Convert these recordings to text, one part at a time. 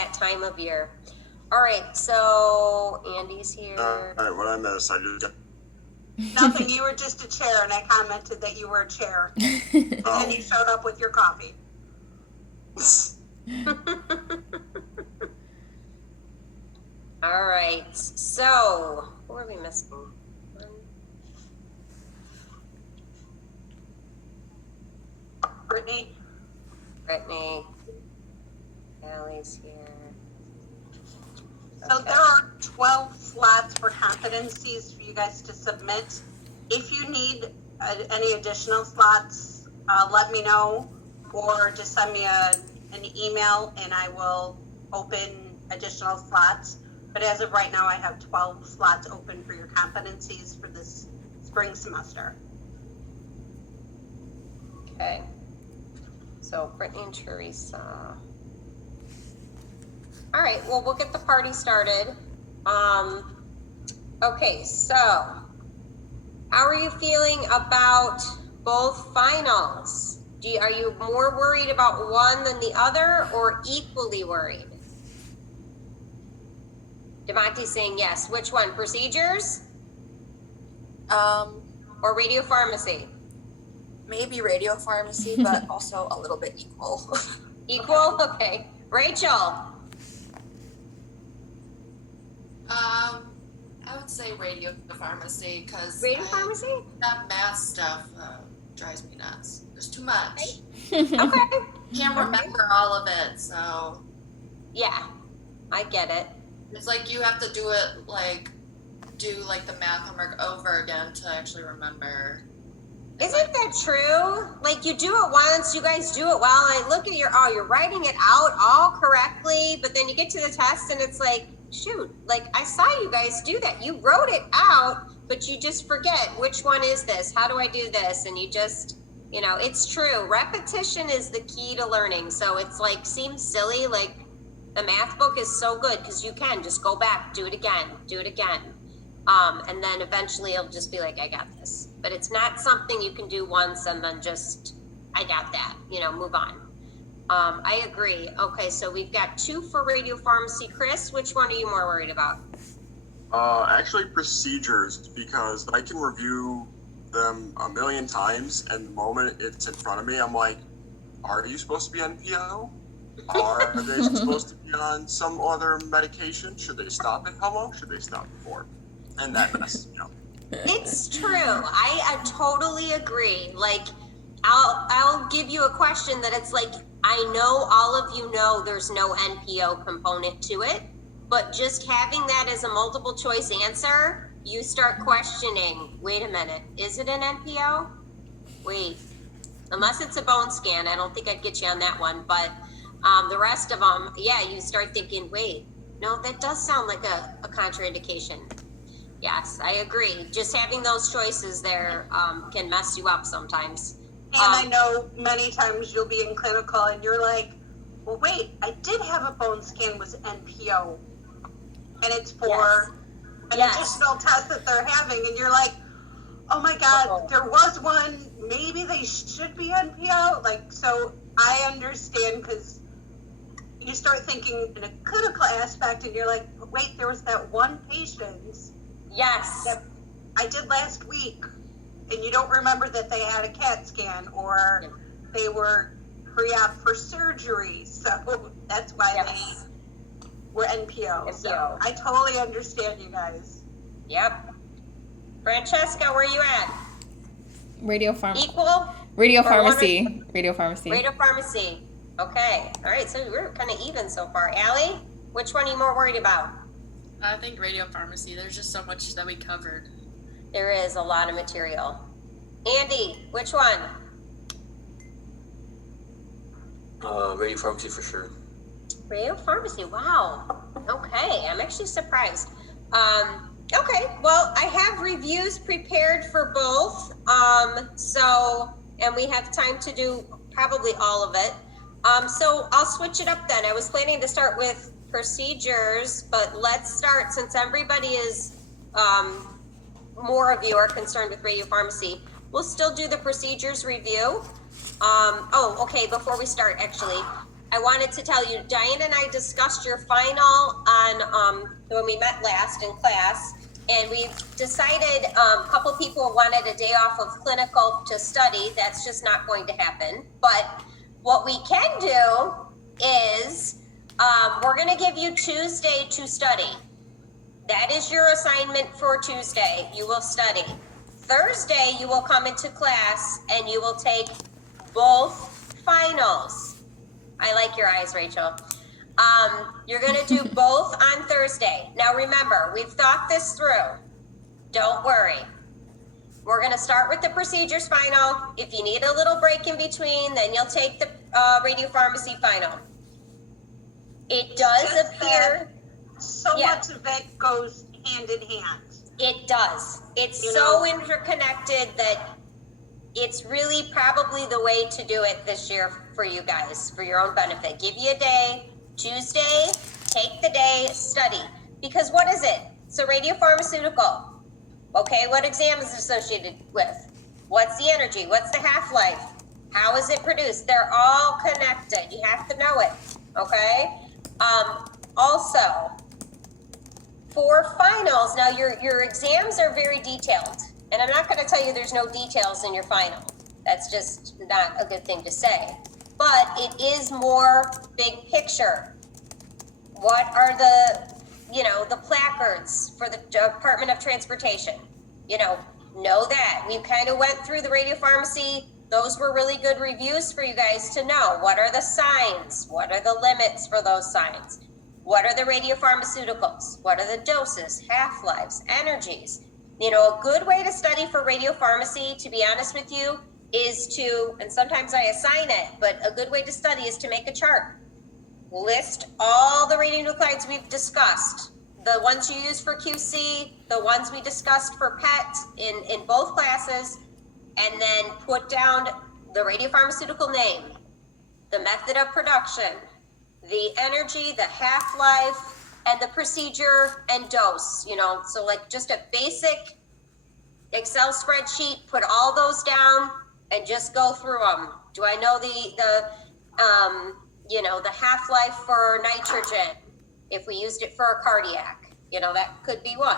that time of year. All right, so Andy's here. All right, what I missed, I just Nothing, you were just a chair, and I commented that you were a chair. And then you showed up with your coffee. All right, so who are we missing? Brittany? Brittany. Allie's here. So Okay. there are 12 slots for competencies for you guys to submit. If you need any additional slots, let me know, or just send me an email and I will open additional slots. But as of right now, I have 12 slots open for your competencies for this spring semester. Okay. So Brittany and Teresa. All right, well, we'll get the party started. Okay, so how are you feeling about both finals? Are you more worried about one than the other or equally worried? Demonte's saying yes. Which one, procedures or radio pharmacy? Maybe radio pharmacy, but also a little bit equal. Equal? Okay. Rachel? I would say radio pharmacy because Radio pharmacy? that math stuff drives me nuts. There's too much. Okay. Can't remember all of it, so Yeah, I get it. it's like you have to do it do the math homework over again to actually remember. Isn't that true? Like you do it once, you guys do it well, and I look at you're writing it out all correctly, but then you get to the test and it's like, shoot, like I saw you guys do that. You wrote it out, but you just forget which one is this? How do I do this? And you just, it's true. Repetition is the key to learning. So it's like, seems silly. Like the math book is so good because you can just go back, do it again. And then eventually it'll just be like, I got this. But it's not something you can do once and then just, I got that, move on. I agree. Okay, so we've got 2 for radio pharmacy. Chris, which one are you more worried about? actually procedures, because I can review them a million times, and the moment it's in front of me, I'm like, are you supposed to be on PO? Are they supposed to be on some other medication? Should they stop it? How long should they stop it for? And that mess, It's true. I totally agree. Like, I'll give you a question that it's like, I know all of you know there's no NPO component to it, but just having that as a multiple choice answer, you start questioning, wait a minute, is it an NPO? Wait, unless it's a bone scan, I don't think I'd get you on that one, but the rest of them, yeah, you start thinking, wait, no, that does sound like a contraindication. Yes, I agree. Just having those choices there can mess you up sometimes. And I know many times you'll be in clinical and you're like, well, wait, I did have a bone scan was NPO. And it's for an additional test that they're having. And you're like, oh my God, there was one. Maybe they should be NPO. Like, so I understand because you start thinking in a clinical aspect and you're like, wait, there was that one patient that I did last week. And you don't remember that they had a CAT scan or they were pre-op for surgery. So that's why they were NPO. So I totally understand you guys. Yep. Francesca, where are you at? Radio pharmacy. Equal? Radio pharmacy. Radio pharmacy. Radio pharmacy. Okay. All right. So we're kind of even so far. Allie, which one are you more worried about? I think radio pharmacy. There's just so much that we covered. There is a lot of material. Andy, which one? Radio pharmacy for sure. Radio pharmacy. Wow. Okay. I'm actually surprised. Okay. Well, I have reviews prepared for both. And we have time to do probably all of it. So I'll switch it up then. I was planning to start with procedures, but let's start since everybody is, more of you are concerned with radio pharmacy. We'll still do the procedures review. Okay, before we start, actually, I wanted to tell you, Diane and I discussed your final on when we met last in class, and we've decided a couple people wanted a day off of clinical to study. That's just not going to happen. But what we can do is we're going to give you Tuesday to study. That is your assignment for Tuesday. You will study. Thursday, you will come into class and you will take both finals. I like your eyes, Rachel. You're going to do both on Thursday. Now remember, we've thought this through. Don't worry. We're going to start with the procedures final. If you need a little break in between, then you'll take the radiopharmacy final. It does Just appear. So Yeah. much of it goes hand in hand. It does. It's You so know? interconnected that it's really probably the way to do it this year for you guys, for your own benefit. Give you a day, Tuesday, take the day, study. Because what is it? It's a radiopharmaceutical. Okay, what exam is it associated with? What's the energy? What's the half-life? How is it produced? They're all connected. You have to know it. Okay? Also, for finals, now your exams are very detailed. And I'm not going to tell you there's no details in your final. That's just not a good thing to say. But it is more big picture. What are the placards for the Department of Transportation? Know that. We kind of went through the radiopharmacy. Those were really good reviews for you guys to know. What are the signs? What are the limits for those signs? What are the radiopharmaceuticals? What are the doses, half-lives, energies? A good way to study for radiopharmacy, to be honest with you, is to, and sometimes I assign it, but a good way to study is to make a chart. List all the radionuclides we've discussed, the ones you use for QC, the ones we discussed for PET in both classes, and then put down the radiopharmaceutical name, the method of production, the energy, the half-life, and the procedure and dose, so like just a basic Excel spreadsheet, put all those down and just go through them. Do I know the half-life for nitrogen? If we used it for a cardiac, that could be one.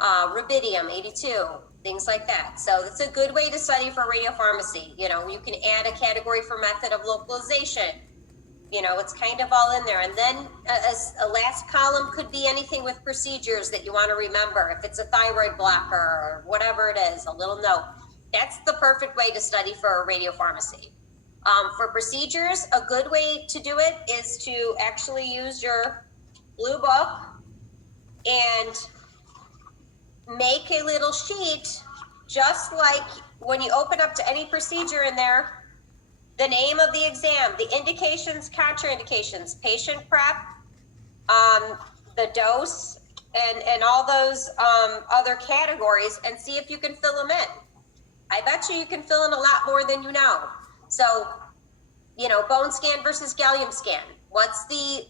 Rubidium, 82, things like that. So it's a good way to study for radiopharmacy. You can add a category for method of localization. It's kind of all in there. And then a last column could be anything with procedures that you want to remember. If it's a thyroid blocker or whatever it is, a little note. That's the perfect way to study for radiopharmacy. For procedures, a good way to do it is to actually use your blue book and make a little sheet, just like when you open up to any procedure in there. The name of the exam, the indications, contraindications, patient prep, the dose, and all those other categories, and see if you can fill them in. I bet you can fill in a lot more than you know. So, bone scan versus gallium scan. What's the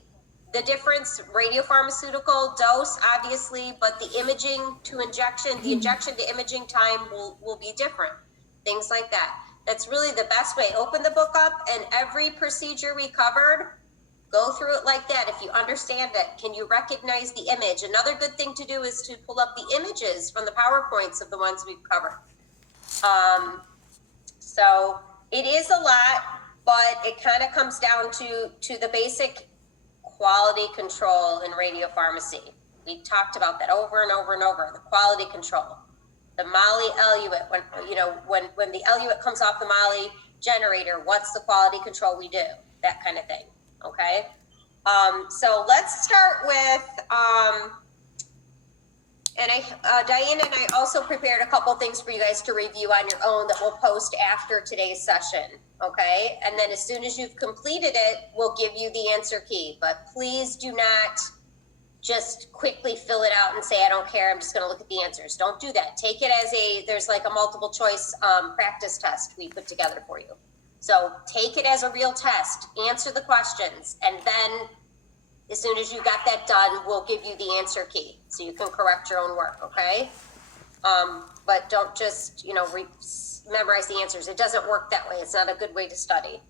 difference? Radiopharmaceutical dose, obviously, but the imaging to injection, the injection to imaging time will be different. Things like that. That's really the best way. Open the book up, and every procedure we covered, go through it like that. If you understand it, can you recognize the image? Another good thing to do is to pull up the images from the PowerPoints of the ones we've covered. So it is a lot, but it kind of comes down to the basic quality control in radiopharmacy. We talked about that over and over and over, the quality control. The Moly eluate, when the eluate comes off the Moly generator, what's the quality control we do? That kind of thing, okay? So let's start with, Diane and I also prepared a couple things for you guys to review on your own that we'll post after today's session, okay? And then as soon as you've completed it, we'll give you the answer key. But please do not just quickly fill it out and say, I don't care, I'm just gonna look at the answers. Don't do that. Take it as there's like a multiple choice practice test we put together for you. So take it as a real test, answer the questions, and then as soon as you got that done, we'll give you the answer key so you can correct your own work, okay? But don't just, memorize the answers. It doesn't work that way. It's not a good way to study.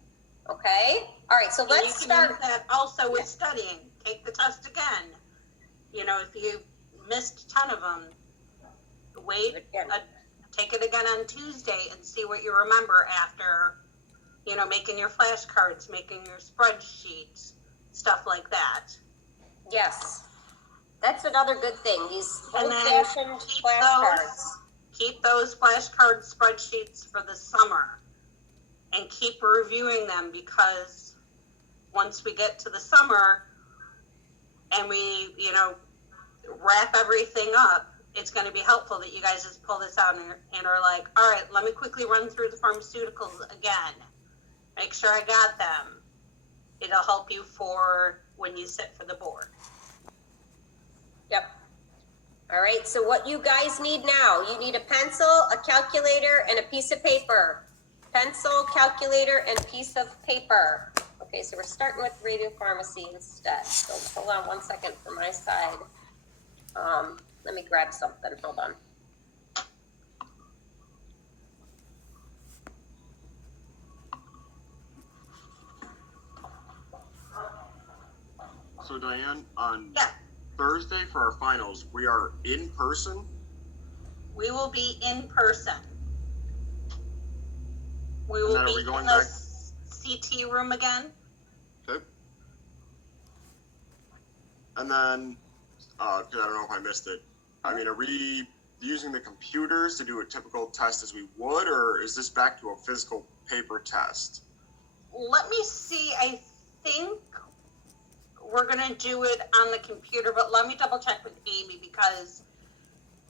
Okay? All right, so And let's you can start. use that also with studying. Take the test again. You know, if you missed a ton of them, take it again on Tuesday and see what you remember after, you know, making your flashcards, making your spreadsheets, stuff like that. Yes. That's another good thing, these And then old-fashioned flashcards. keep those flashcard spreadsheets for the summer and keep reviewing them, because once we get to the summer and we, you know, wrap everything up, it's going to be helpful that you guys just pull this out and are like, all right, let me quickly run through the pharmaceuticals again. Make sure I got them. It'll help you for when you sit for the board. Yep. All right, so what you guys need now, you need a pencil, a calculator, and a piece of paper. Pencil, calculator, and piece of paper. Okay, so we're starting with radiopharmacy instead. So hold on one second for my side. Let me grab something, hold on. So Diane, on Yeah. Thursday for our finals, we are in person. We will be in person. We And will then are be we in going the back? CT room again. Okay. And then, 'cause I don't know if I missed it. I mean, are we using the computers to do a typical test as we would, or is this back to a physical paper test? Let me see. I think we're going to do it on the computer, but let me double check with Amy, because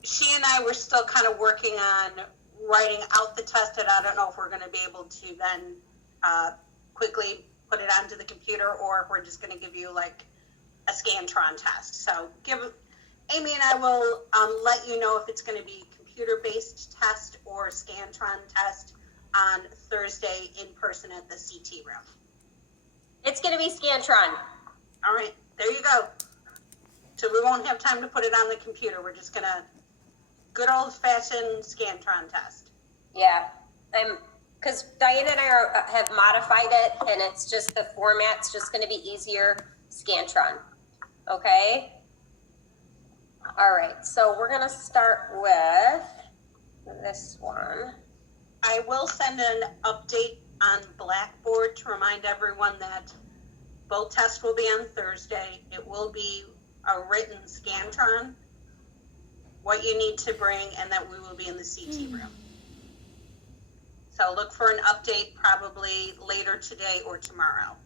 she and I were still kind of working on writing out the test, and I don't know if we're going to be able to then quickly put it onto the computer, or if we're just going to give you like a Scantron test. So Amy and I will let you know if it's going to be computer-based test or Scantron test on Thursday in person at the CT room. It's gonna be Scantron. All right, there you go. So we won't have time to put it on the computer. We're just gonna good old-fashioned Scantron test. Yeah, because Diane and I have modified it, and it's just the format's just gonna be easier, Scantron. Okay? All right, so we're gonna start with this one. I will send an update on Blackboard to remind everyone that both tests will be on Thursday. It will be a written Scantron, what you need to bring, and that we will be in the CT room. So look for an update probably later today or tomorrow.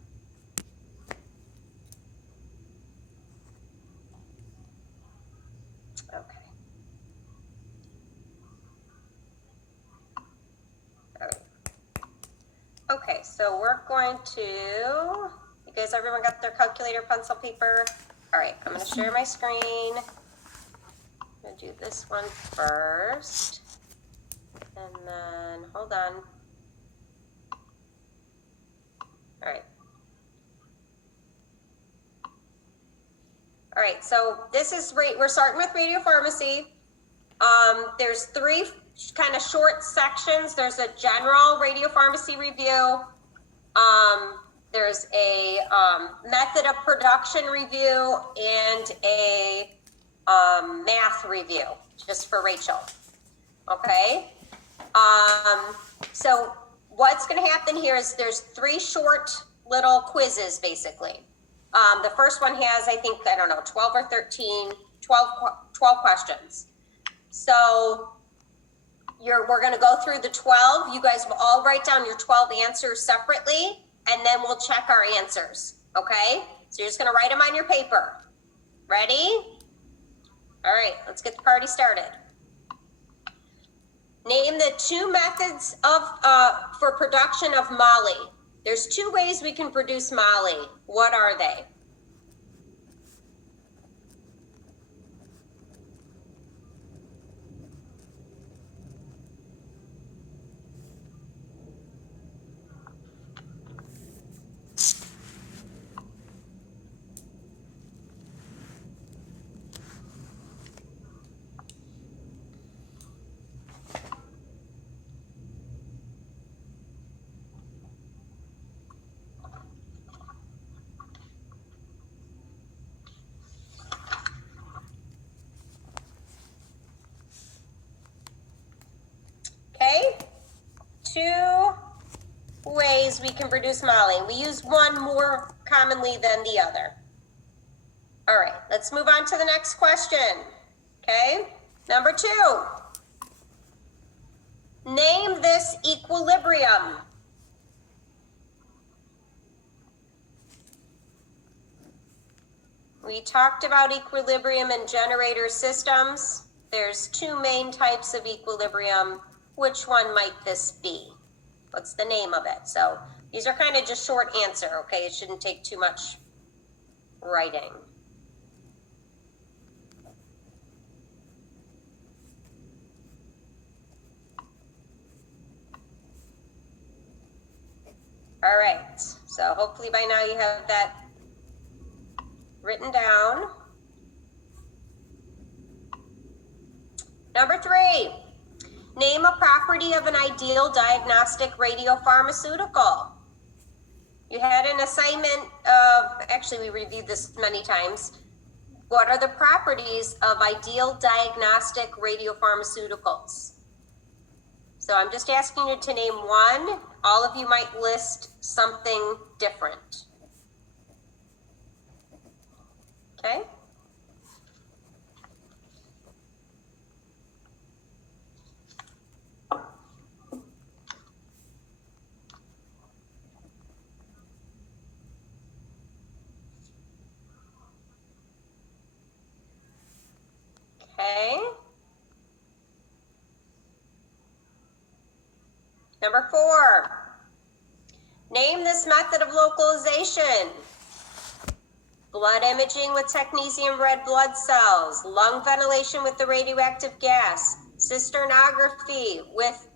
Okay. Okay, so we're going to, you guys, everyone got their calculator, pencil, paper? All right, I'm gonna share my screen. I'm gonna do this one first. And then, hold on. All right. All right, so this is, we're starting with radiopharmacy. There's three kind of short sections. There's a general radiopharmacy review. There's a method of production review and a math review, just for Rachel. Okay? So what's going to happen here is there's three short little quizzes, basically. The first one has, I think, I don't know, 12 or 13, 12 questions. So we're going to go through the 12. You guys will all write down your 12 answers separately, and then we'll check our answers. Okay? So you're just going to write them on your paper. Ready? All right, let's get the party started. Name the two methods of for production of Molly. There's two ways we can produce Molly. What are they? ways we can produce moly. We use one more commonly than the other. All right, let's move on to the next question. Okay, number 2. Name this equilibrium. We talked about equilibrium in generator systems. There's 2 main types of equilibrium. Which one might this be? What's the name of it? So these are kind of just short answer, okay? It shouldn't take too much writing. All right, so hopefully by now you have that written down. Number 3, name a property of an ideal diagnostic radiopharmaceutical. You had an assignment of, actually we reviewed this many times. What are the properties of ideal diagnostic radiopharmaceuticals? So I'm just asking you to name one. All of you might list something different. Okay? Okay. Number 4, name this method of localization. Blood imaging with technetium red blood cells, lung ventilation with the radioactive gas, cysternography with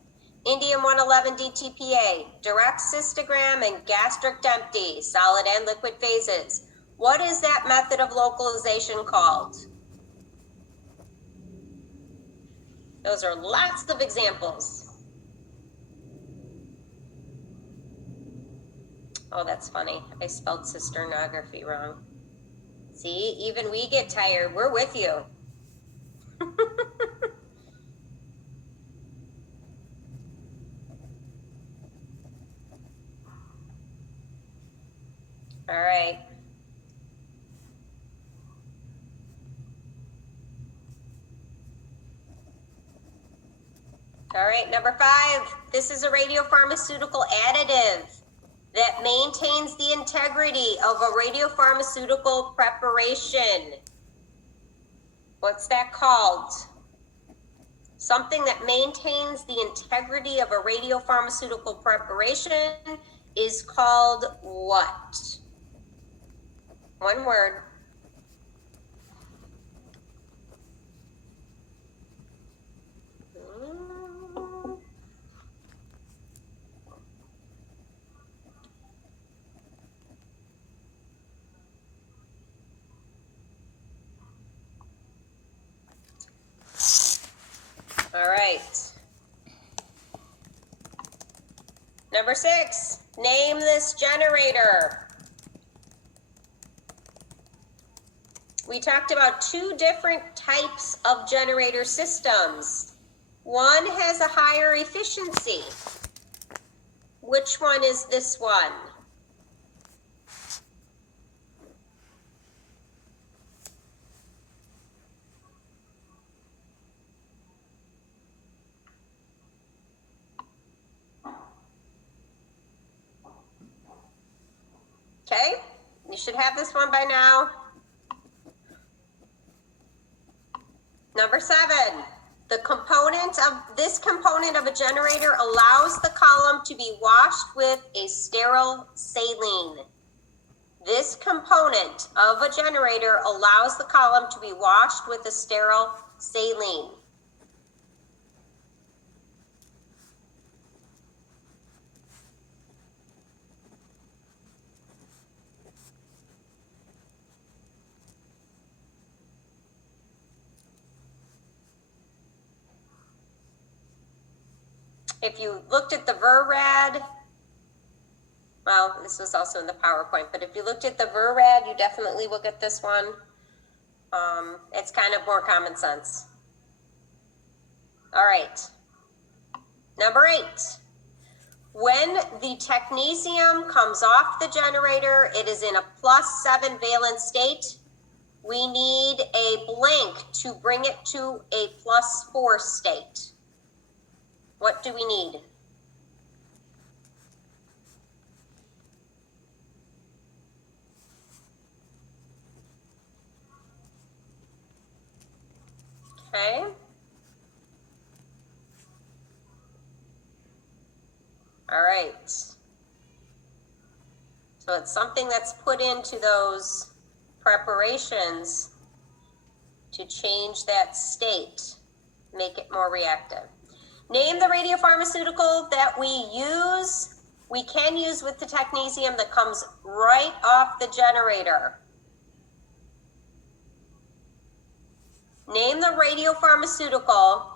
indium-111 DTPA, direct cystogram and gastric empty, solid and liquid phases. What is that method of localization called? Those are lots of examples. Oh, that's funny. I spelled cysternography wrong. See, even we get tired. We're with you. All right. All right, number 5. This is a radiopharmaceutical additive that maintains the integrity of a radiopharmaceutical preparation. What's that called? Something that maintains the integrity of a radiopharmaceutical preparation is called what? One word. All right. Number 6, name this generator. We talked about 2 different types of generator systems. One has a higher efficiency. Which one is this one? Okay, you should have this one by now. Number 7, this component of a generator allows the column to be washed with a sterile saline. This component of a generator allows the column to be washed with a sterile saline. If you looked at the VRRAD, well, this was also in the PowerPoint, but if you looked at the VRRAD, you definitely look at this one. It's kind of more common sense. All right. Number 8. When the technetium comes off the generator, it is in a +7 valence state. We need a blank to bring it to a +4 state. What do we need? Okay. All right. So it's something that's put into those preparations to change that state, make it more reactive. Name the radiopharmaceutical that we can use with the technetium that comes right off the generator. Name the radiopharmaceutical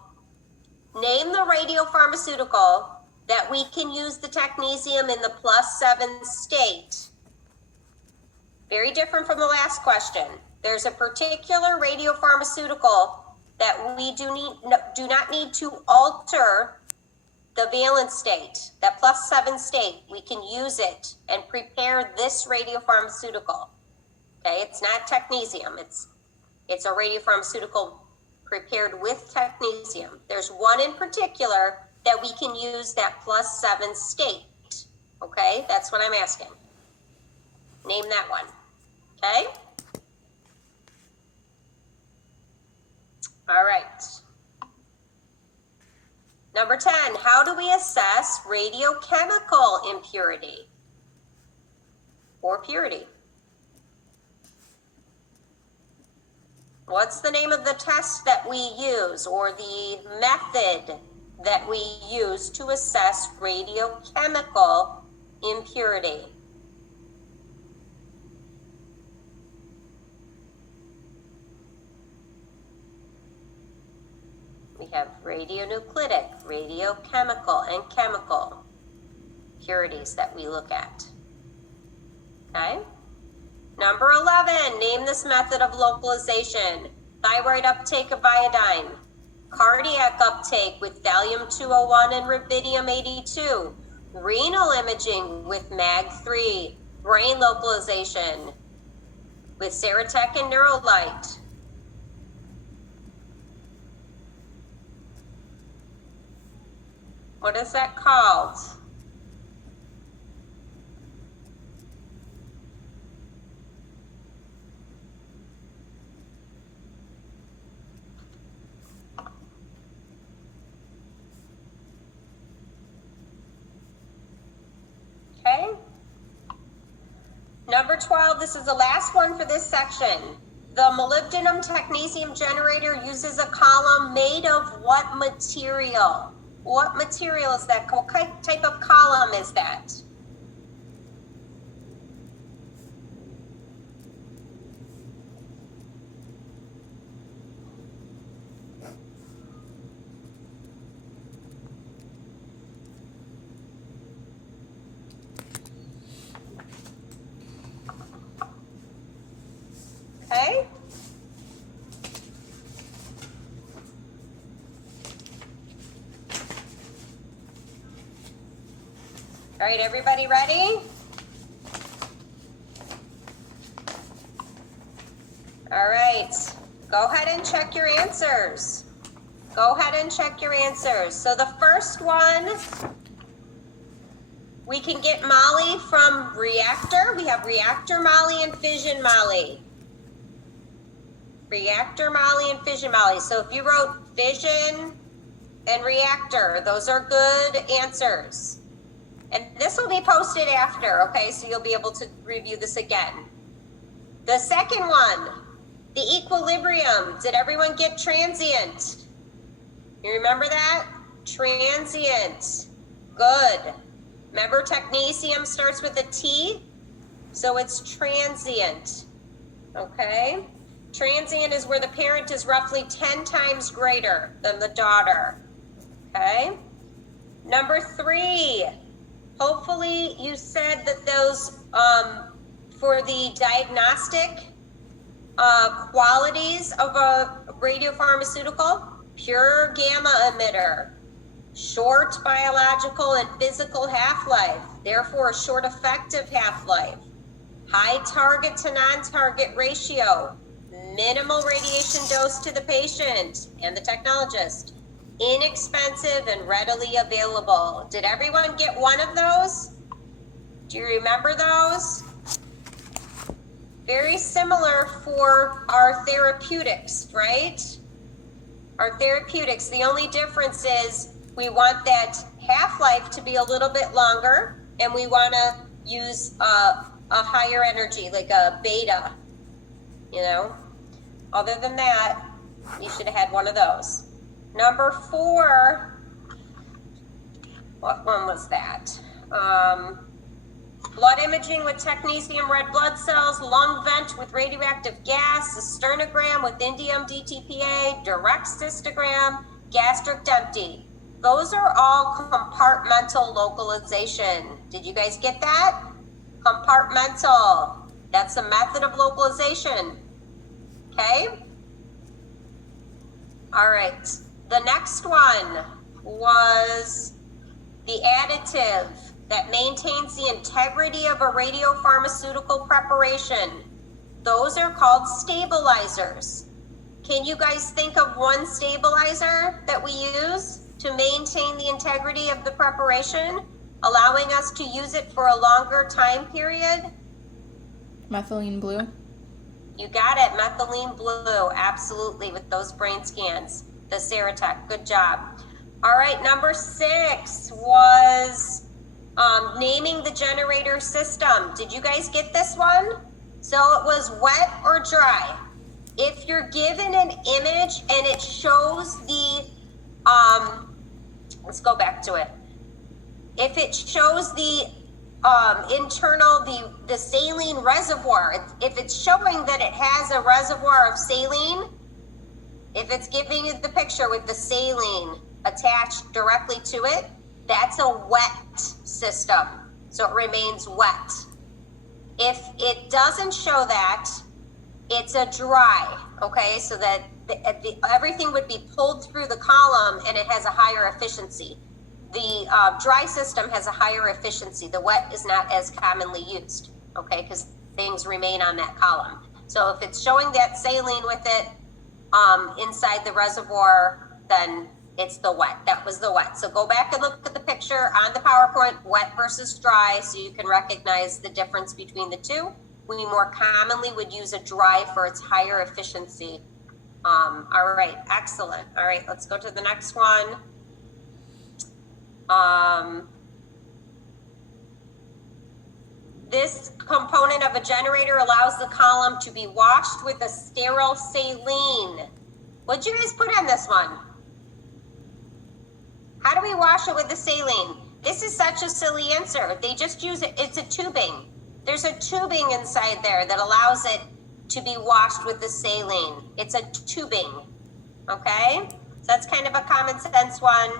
that we can use the technetium in the +7 state. Very different from the last question. There's a particular radiopharmaceutical that we do not need to alter the valence state, that +7 state. We can use it and prepare this radiopharmaceutical. Okay, it's not technetium. It's a radiopharmaceutical prepared with technetium. There's one in particular that we can use that +7 state. Okay, that's what I'm asking. Name that one. Okay. All right. Number 10, how do we assess radiochemical impurity or purity? What's the name of the test that we use or the method that we use to assess radiochemical impurity? We have radionuclidic, radiochemical, and chemical purities that we look at. Okay? Number 11, name this method of localization. Thyroid uptake of iodine, cardiac uptake with thallium-201 and rubidium-82, renal imaging with mag-3, brain localization with Ceratec and Neurolite. What is that called? Okay. Number 12, this is the last one for this section. The molybdenum technetium generator uses a column made of what material? What material is that? What type of column is that? Okay. All right, everybody ready? All right, go ahead and check your answers. Go ahead and check your answers. So the first one, we can get moly from reactor. We have reactor moly and fission moly. Reactor moly and fission moly. So if you wrote fission and reactor, those are good answers. And this will be posted after, okay? So you'll be able to review this again. The second one, the equilibrium. Did everyone get transient? You remember that? Transient. Good. Remember, technetium starts with a T, so it's transient. Okay? Transient is where the parent is roughly 10 times greater than the daughter. Okay? Number 3. Hopefully you said that those, for the diagnostic qualities of a radiopharmaceutical, pure gamma emitter, short biological and physical half-life, therefore a short effective half-life, high target to non-target ratio, minimal radiation dose to the patient and the technologist, inexpensive and readily available. Did everyone get one of those? Do you remember those? Very similar for our therapeutics, right? Our therapeutics, the only difference is we want that half-life to be a little bit longer, and we want to use a higher energy, like a beta, you know? Other than that, you should have had one of those. Number 4, what one was that? Blood imaging with technetium red blood cells, lung vent with radioactive gas, a sternogram with indium DTPA, direct cystogram, gastric empty. Those are all compartmental localization. Did you guys get that? Compartmental. That's a method of localization. Okay? All right. The next one was the additive that maintains the integrity of a radiopharmaceutical preparation. Those are called stabilizers. Can you guys think of one stabilizer that we use to maintain the integrity of the preparation, allowing us to use it for a longer time period? Methylene blue. You got it, methylene blue, absolutely, with those brain scans. The Ceratec, good job. All right, number 6 was naming the generator system. Did you guys get this one? So it was wet or dry. If you're given an image and it shows the, let's go back to it. If it shows the internal, the saline reservoir, if it's showing that it has a reservoir of saline, if it's giving you the picture with the saline attached directly to it, that's a wet system. So it remains wet. If it doesn't show that, it's a dry, okay? So that everything would be pulled through the column and it has a higher efficiency. The dry system has a higher efficiency. The wet is not as commonly used, okay? Because things remain on that column. So if it's showing that saline with it inside the reservoir, then it's the wet. That was the wet. So go back and look at the picture on the PowerPoint, wet versus dry, so you can recognize the difference between the two. We more commonly would use a dry for its higher efficiency. All right, excellent. All right, let's go to the next one. This component of a generator allows the column to be washed with a sterile saline. What'd you guys put on this one? How do we wash it with the saline? This is such a silly answer. They just use it, it's a tubing. There's a tubing inside there that allows it to be washed with the saline. It's a tubing, okay? So that's kind of a common sense one,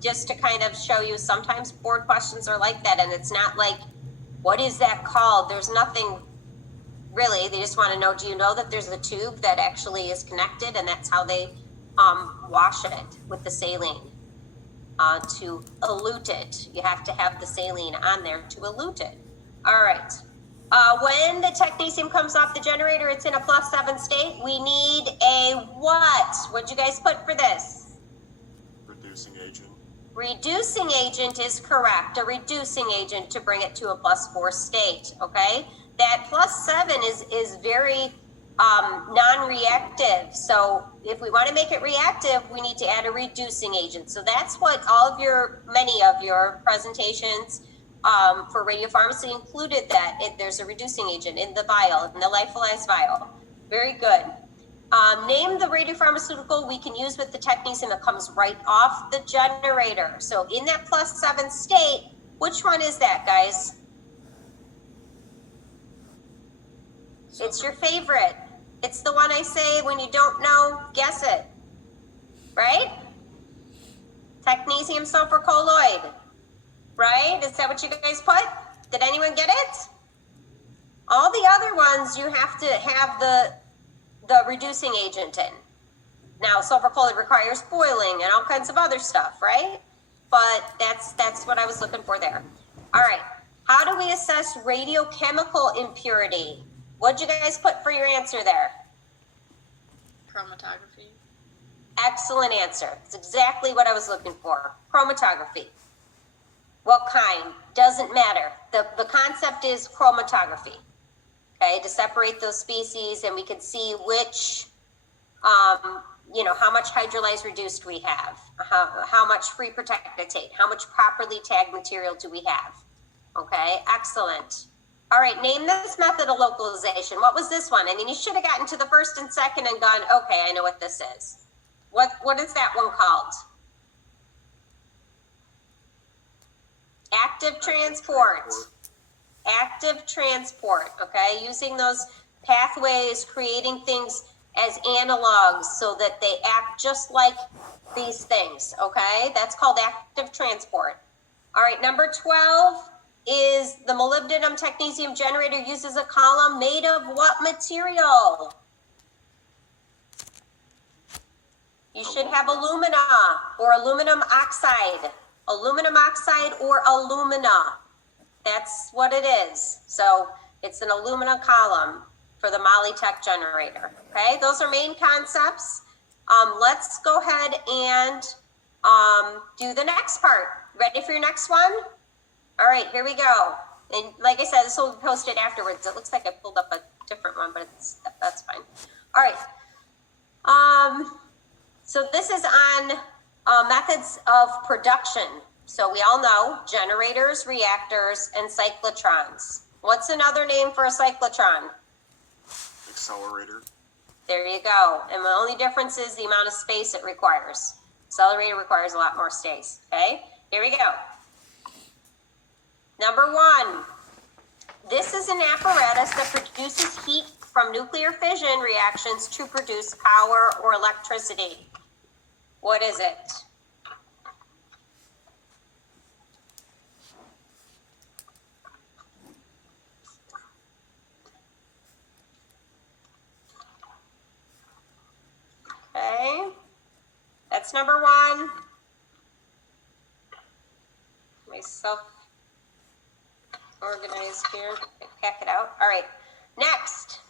just to kind of show you sometimes board questions are like that, and it's not like, what is that called? There's nothing really. They just want to know, do you know that there's a tube that actually is connected, and that's how they wash it with the saline. To elute it, you have to have the saline on there to elute it. All right. When the technetium comes off the generator, it's in a +7 state. We need a what? What'd you guys put for this? Reducing agent. Reducing agent is correct. A reducing agent to bring it to a +4 state. Okay. That +7 is very non-reactive. So if we want to make it reactive, we need to add a reducing agent. So that's what many of your presentations for radiopharmacy included, that there's a reducing agent in the vial, in the lyophilized vial. Very good. Name the radiopharmaceutical we can use with the technetium that comes right off the generator. So in that +7 state, which one is that, guys? It's your favorite. It's the one I say when you don't know, guess it. Right? Technetium sulfur colloid. Right? Is that what you guys put? Did anyone get it? All the other ones, you have to have the reducing agent in. Now, sulfur colloid requires boiling and all kinds of other stuff, right? but that's what I was looking for there. All right. How do we assess radiochemical impurity? What'd you guys put for your answer there? Chromatography. Excellent answer. It's exactly what I was looking for. Chromatography. What kind? Doesn't matter. The concept is chromatography. Okay, to separate those species, and we can see which, how much hydrolyzed reduced we have, how much free protectate, how much properly tagged material do we have. Okay, excellent. All right, name this method of localization. What was this one? I mean, you should have gotten to the first and second and gone, okay, I know what this is. What is that one called? Active transport. Active transport, okay? Using those pathways, creating things as analogs so that they act just like these things, okay? That's called active transport. All right, number 12 is the molybdenum technetium generator uses a column made of what material? You should have alumina or aluminum oxide. Aluminum oxide or alumina. That's what it is. So it's an alumina column for the Molytech generator. Okay, those are main concepts. Let's go ahead and do the next part. Ready for your next one? All right, here we go. And like I said, this will be posted afterwards. It looks like I pulled up a different one, but that's fine. All right. So this is on methods of production. So we all know generators, reactors, and cyclotrons. What's another name for a cyclotron? Accelerator. There you go. And the only difference is the amount of space it requires. Accelerator requires a lot more space. Okay, here we go. Number 1. This is an apparatus that produces heat from nuclear fission reactions to produce power or electricity. What is it? Okay, that's number 1. Myself organized here, pack it out. All right, next.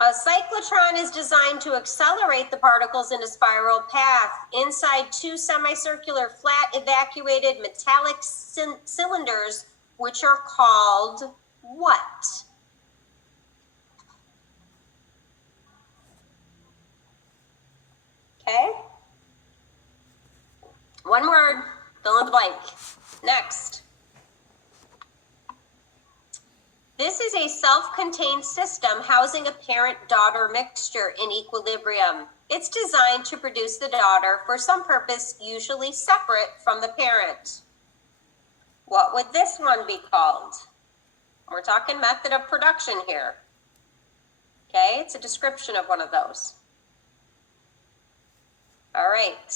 A cyclotron is designed to accelerate the particles in a spiral path inside 2 semicircular flat evacuated metallic cylinders, which are called what? Okay. One word, fill in the blank. Next. This is a self-contained system housing a parent-daughter mixture in equilibrium. It's designed to produce the daughter for some purpose, usually separate from the parent. What would this one be called? We're talking method of production here. Okay, it's a description of one of those. All right.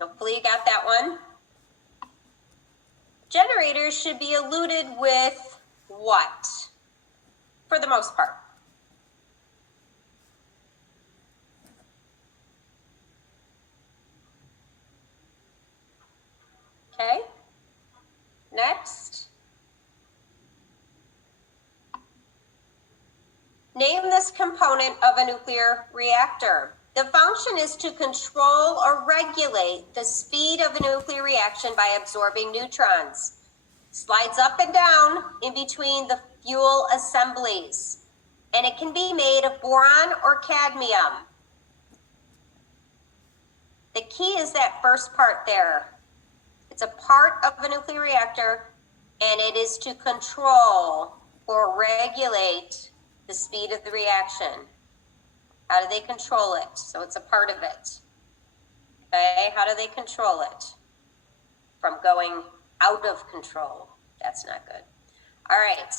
Hopefully you got that one. Generators should be eluted with what? For the most part. Okay. Next. Name this component of a nuclear reactor. The function is to control or regulate the speed of a nuclear reaction by absorbing neutrons. Slides up and down in between the fuel assemblies. And it can be made of boron or cadmium. The key is that first part there. It's a part of a nuclear reactor, and it is to control or regulate the speed of the reaction. How do they control it? So it's a part of it. Okay, how do they control it? From going out of control. That's not good. All right.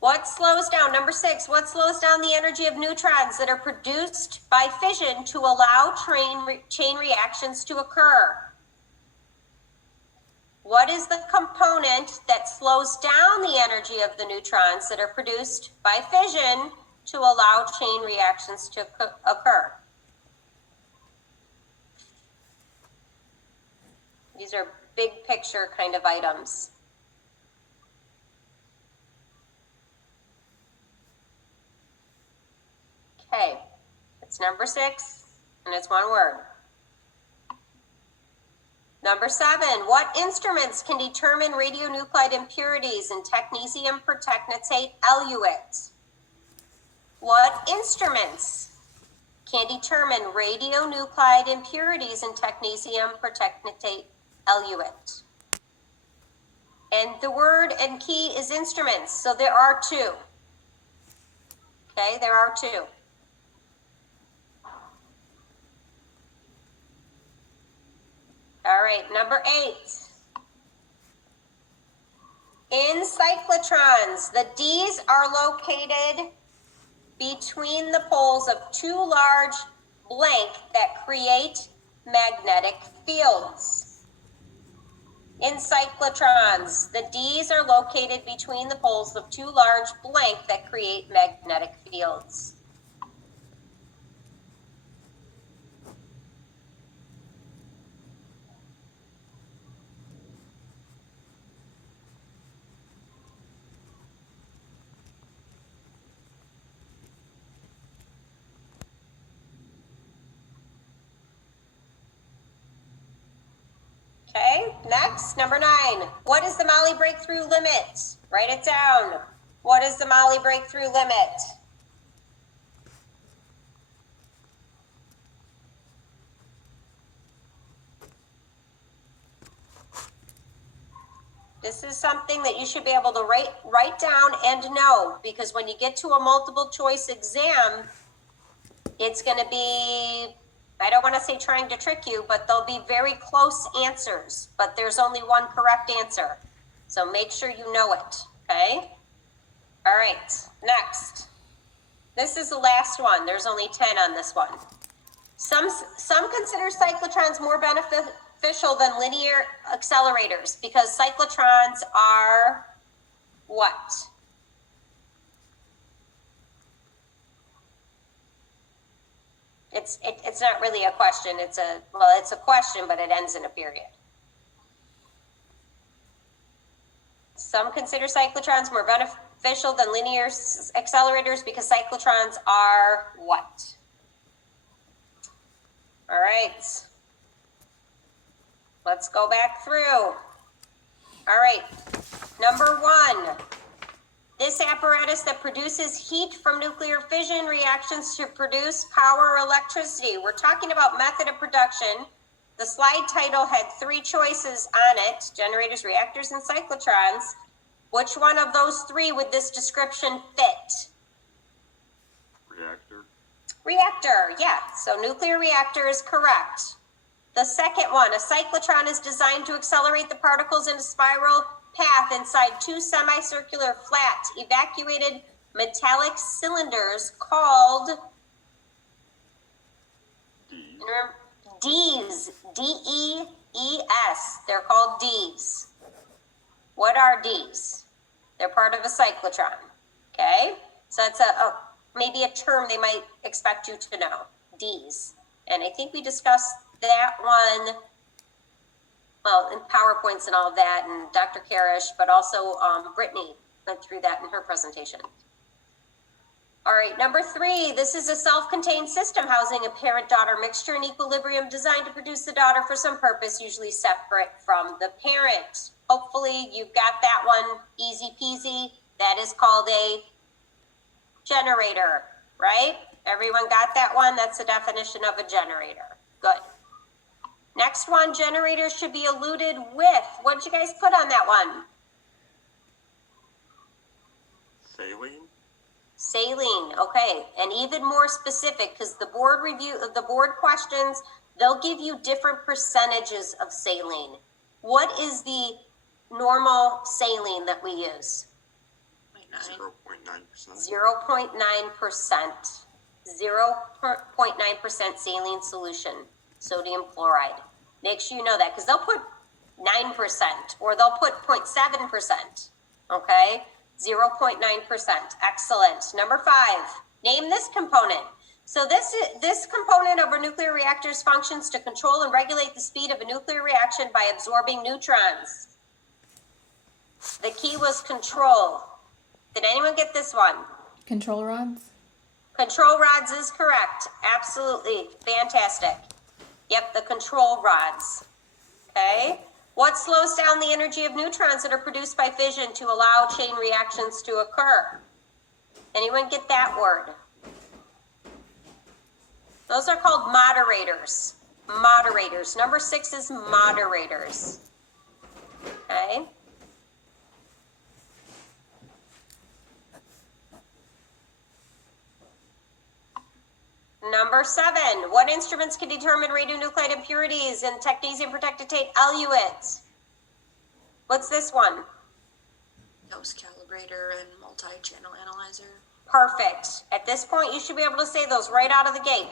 What slows down? Number 6, what slows down the energy of neutrons that are produced by fission to allow chain reactions to occur? What is the component that slows down the energy of the neutrons that are produced by fission to allow chain reactions to occur? These are big picture kind of items. Okay, it's number 6, and it's one word. Number 7, what instruments can determine radionuclide impurities in technetium pertechnetate eluate? What instruments can determine radionuclide impurities in technetium pertechnetate eluate? And the word and key is instruments, so there are 2. Okay, there are 2. All right, number 8. In cyclotrons, the Ds are located between the poles of 2 large blank that create magnetic fields. In cyclotrons, the Ds are located between the poles of 2 large blank that create magnetic fields. Okay, next, number 9. What is the Molly breakthrough limit? Write it down. What is the Molly breakthrough limit? This is something that you should be able to write down and know, because when you get to a multiple choice exam, it's going to be, I don't want to say trying to trick you, but they'll be very close answers, but there's only one correct answer. So make sure you know it, okay? All right, next. This is the last one. There's only 10 on this one. Some consider cyclotrons more beneficial than linear accelerators because cyclotrons are what? It's not really a question. It's a question, but it ends in a period. Some consider cyclotrons more beneficial than linear accelerators because cyclotrons are what? All right. Let's go back through. All right. Number 1. This apparatus that produces heat from nuclear fission reactions to produce power or electricity. We're talking about method of production. The slide title had 3 choices on it: generators, reactors, and cyclotrons. Which one of those 3 would this description fit? Reactor. Reactor, yeah. So nuclear reactor is correct. The second one, a cyclotron is designed to accelerate the particles in a spiral path inside 2 semicircular flat evacuated metallic cylinders called Ds. D-E-E-S. They're called Ds. What are Ds? They're part of a cyclotron. Okay? So that's maybe a term they might expect you to know. Ds. And I think we discussed that one, well, in PowerPoints and all of that, and Dr. Karish, but also Brittany went through that in her presentation. All right, number 3, this is a self-contained system housing a parent-daughter mixture in equilibrium designed to produce the daughter for some purpose, usually separate from the parent. Hopefully you've got that one easy peasy. That is called a generator, right? Everyone got that one? That's the definition of a generator. Good. Next one, generators should be eluded with. What did you guys put on that one? Saline. Saline, okay. And even more specific, because the board questions, they'll give you different percentages of saline. What is the normal saline that we use? 0.9%. 0.9%. 0.9% saline solution, sodium chloride. Make sure you know that, because they'll put 9% or they'll put 0.7%. Okay? 0.9%. Excellent. Number 5, name this component. So this component of a nuclear reactor's functions to control and regulate the speed of a nuclear reaction by absorbing neutrons. The key was control. Did anyone get this one? Control rods? Control rods is correct. Absolutely. Fantastic. Yep, the control rods. Okay. What slows down the energy of neutrons that are produced by fission to allow chain reactions to occur? Anyone get that word? Those are called moderators. Moderators. Number 6 is moderators. Okay. Number 7, what instruments can determine radionuclide impurities in technetium protectate eluate? What's this one? Dose calibrator and multi-channel analyzer. Perfect. At this point, you should be able to say those right out of the gate.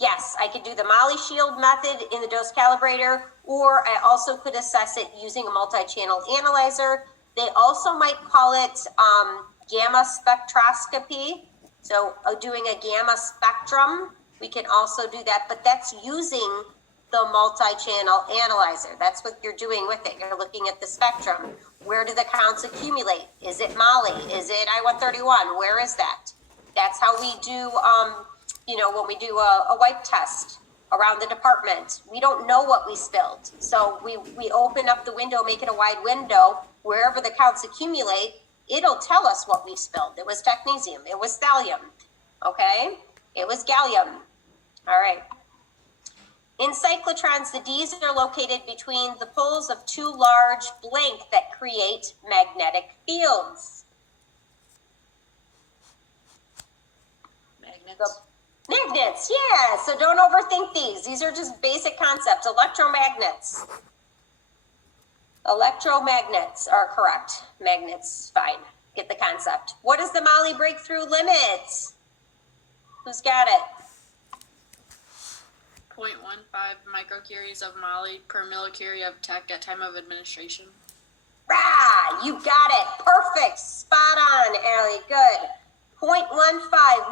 Yes, I could do the Molly Shield method in the dose calibrator, or I also could assess it using a multi-channel analyzer. They also might call it gamma spectroscopy. So doing a gamma spectrum, we can also do that, but that's using the multi-channel analyzer. That's what you're doing with it. You're looking at the spectrum. Where do the counts accumulate? Is it Molly? Is it I-131? Where is that? That's how we do, when we do a wipe test around the department. We don't know what we spilled. So we open up the window, make it a wide window. Wherever the counts accumulate, it'll tell us what we spilled. It was technetium. It was thallium. Okay? It was gallium. All right. In cyclotrons, the Ds are located between the poles of 2 large blank that create magnetic fields. Magnets. Magnets, yeah. So don't overthink these. These are just basic concepts. Electromagnets. Electromagnets are correct. Magnets, fine. Get the concept. What is the Molly breakthrough limit? Who's got it? 0.15 microcuries of Molly per millicurie of tech at time of administration. Rah! You got it. Perfect. Spot on, Allie. Good. 0.15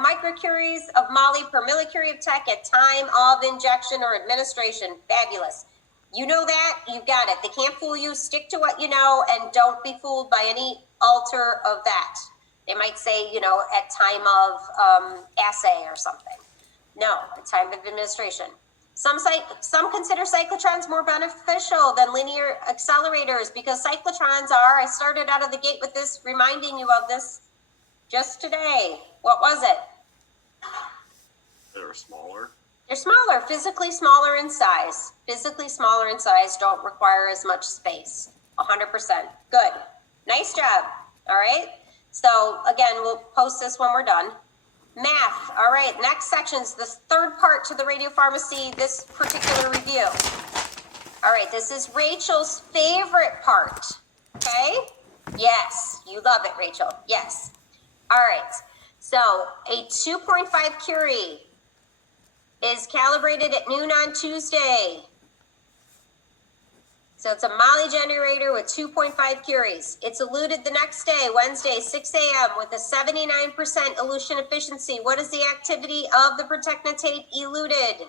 microcuries of Molly per millicurie of tech at time of injection or administration. Fabulous. You know that, you got it. They can't fool you. Stick to what you know and don't be fooled by any alter of that. They might say, at time of assay or something. No, at time of administration. Some consider cyclotrons more beneficial than linear accelerators because cyclotrons are, I started out of the gate with this, reminding you of this just today. What was it? They're smaller. They're smaller, physically smaller in size. Physically smaller in size, don't require as much space. 100%. Good. Nice job. All right. So again, we'll post this when we're done. Math. All right. Next section's the third part to the radiopharmacy, this particular review. All right. This is Rachel's favorite part. Okay. Yes. You love it, Rachel. Yes. All right. So a 2.5 Curie is calibrated at noon on Tuesday. So it's a Molly generator with 2.5 Curies. It's eluted the next day, Wednesday, 6 a.m. with a 79% elution efficiency. What is the activity of the protectanate eluted?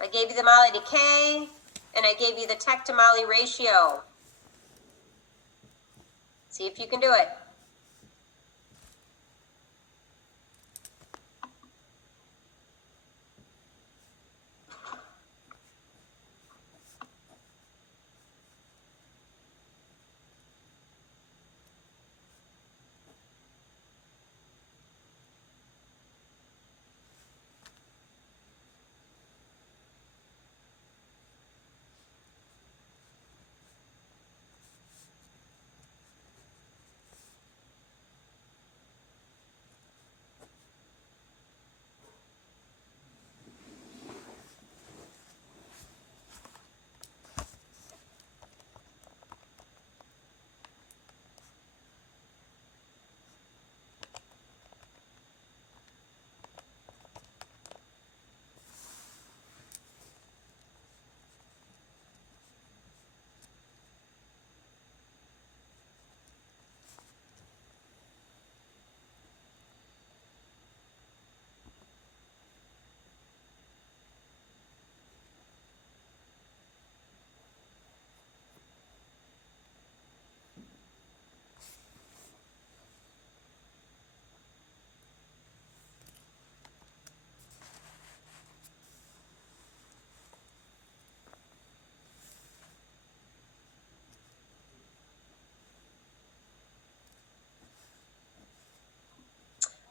I gave you the Molly decay, and I gave you the tech to Molly ratio. See if you can do it.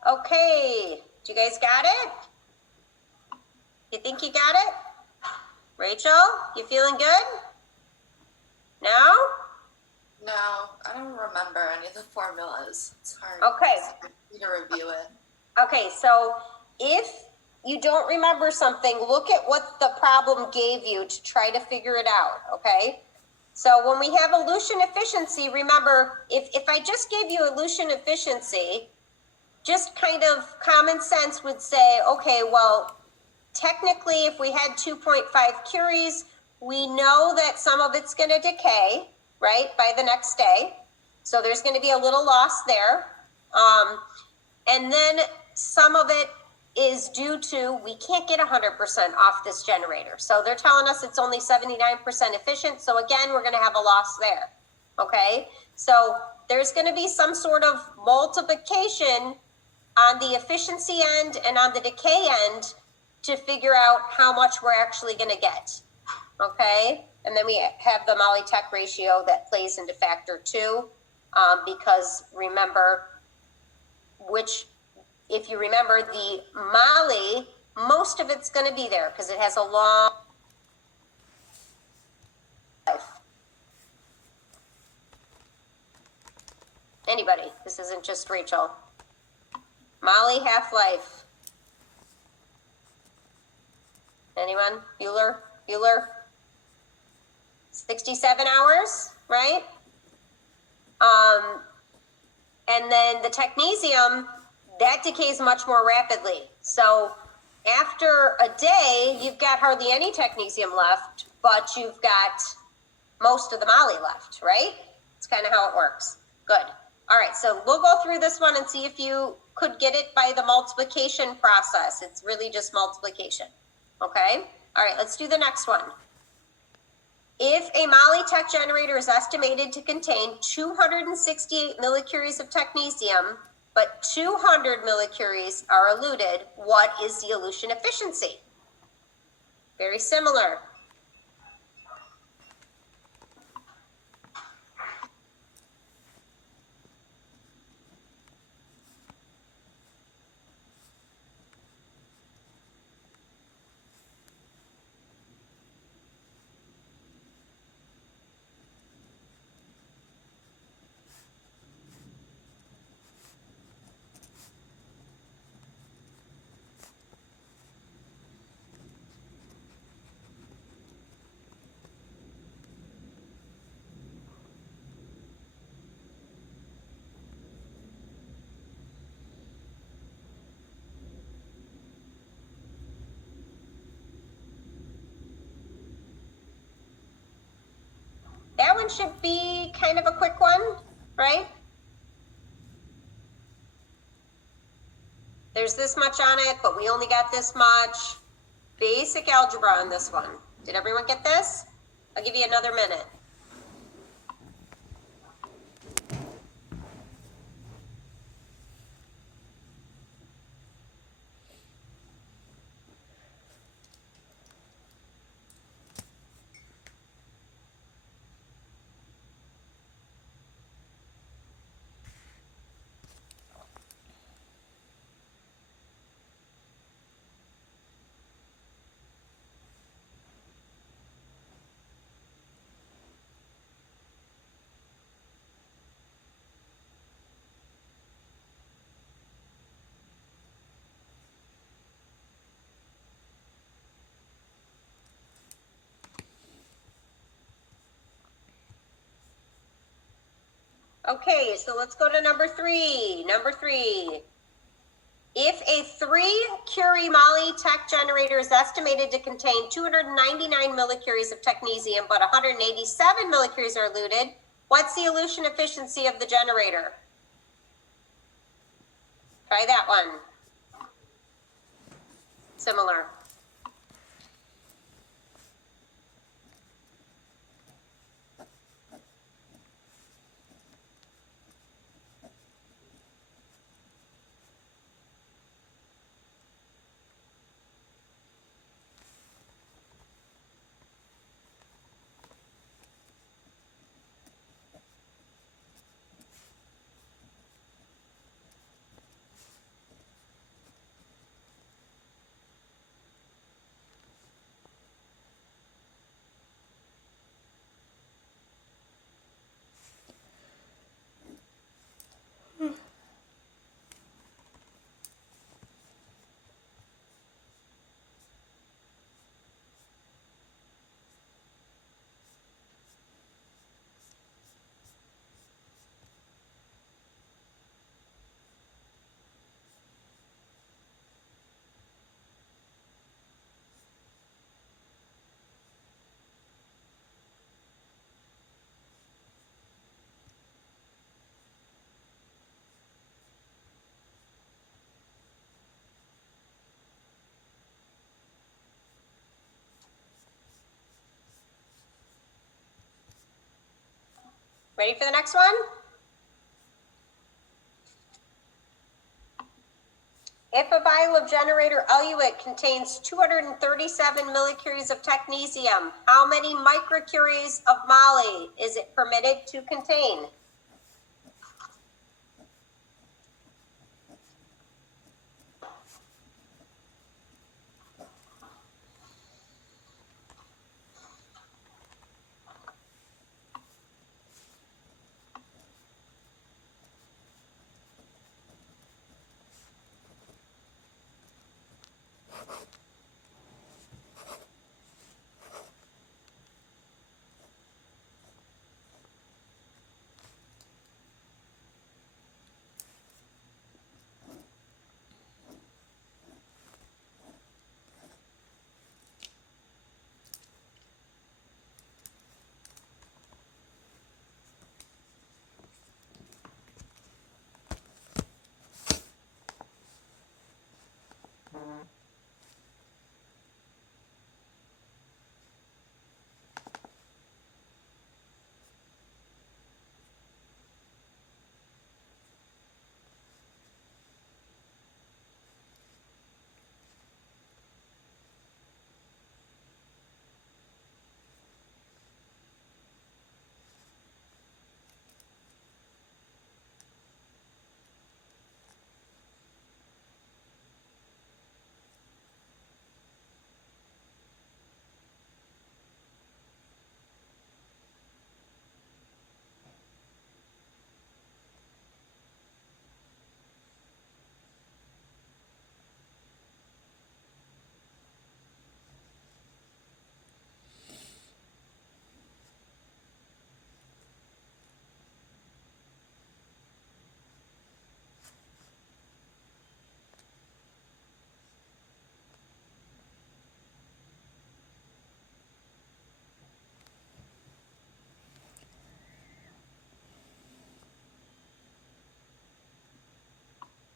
Okay, do you guys got it? You think you got it? Rachel, you feeling good? No? No, I don't remember any of the formulas. It's hard. Okay. I need to review it. Okay, so if you don't remember something, look at what the problem gave you to try to figure it out, okay? So when we have elution efficiency, remember, if I just gave you elution efficiency, just kind of common sense would say, okay, well, technically, if we had 2.5 curies, we know that some of it's going to decay, right, by the next day. So there's going to be a little loss there. And then some of it is due to, we can't get 100% off this generator. So they're telling us it's only 79% efficient. So again, we're going to have a loss there. Okay. So there's going to be some sort of multiplication on the efficiency end and on the decay end to figure out how much we're actually going to get. Okay. And then we have the Molly-Tech ratio that plays into factor 2, because remember, if you remember the Molly, most of it's going to be there because it has a long life. Anybody, this isn't just Rachel. Molly half-life. Anyone? Bueller? 67 hours, right? And then the technesium, that decays much more rapidly. So after a day, you've got hardly any technesium left, but you've got most of the Molly left, right? It's kind of how it works. Good. All right, so we'll go through this one and see if you could get it by the multiplication process. It's really just multiplication, okay? All right, let's do the next one. If a Molly-Tech generator is estimated to contain 268 millicuries of technetium, but 200 millicuries are eluted, what is the elution efficiency? Very similar. That one should be kind of a quick one, right? There's this much on it, but we only got this much. Basic algebra on this one. Did everyone get this? I'll give you another minute. Okay, so let's go to number 3. Number 3. If a 3 Curie Molly-Tech generator is estimated to contain 299 millicuries of technetium, but 187 millicuries are eluted, what's the elution efficiency of the generator? Try that one. Similar. Ready for the next one? If a vial of generator eluate contains 237 millicuries of technetium, how many microcuries of moly is it permitted to contain?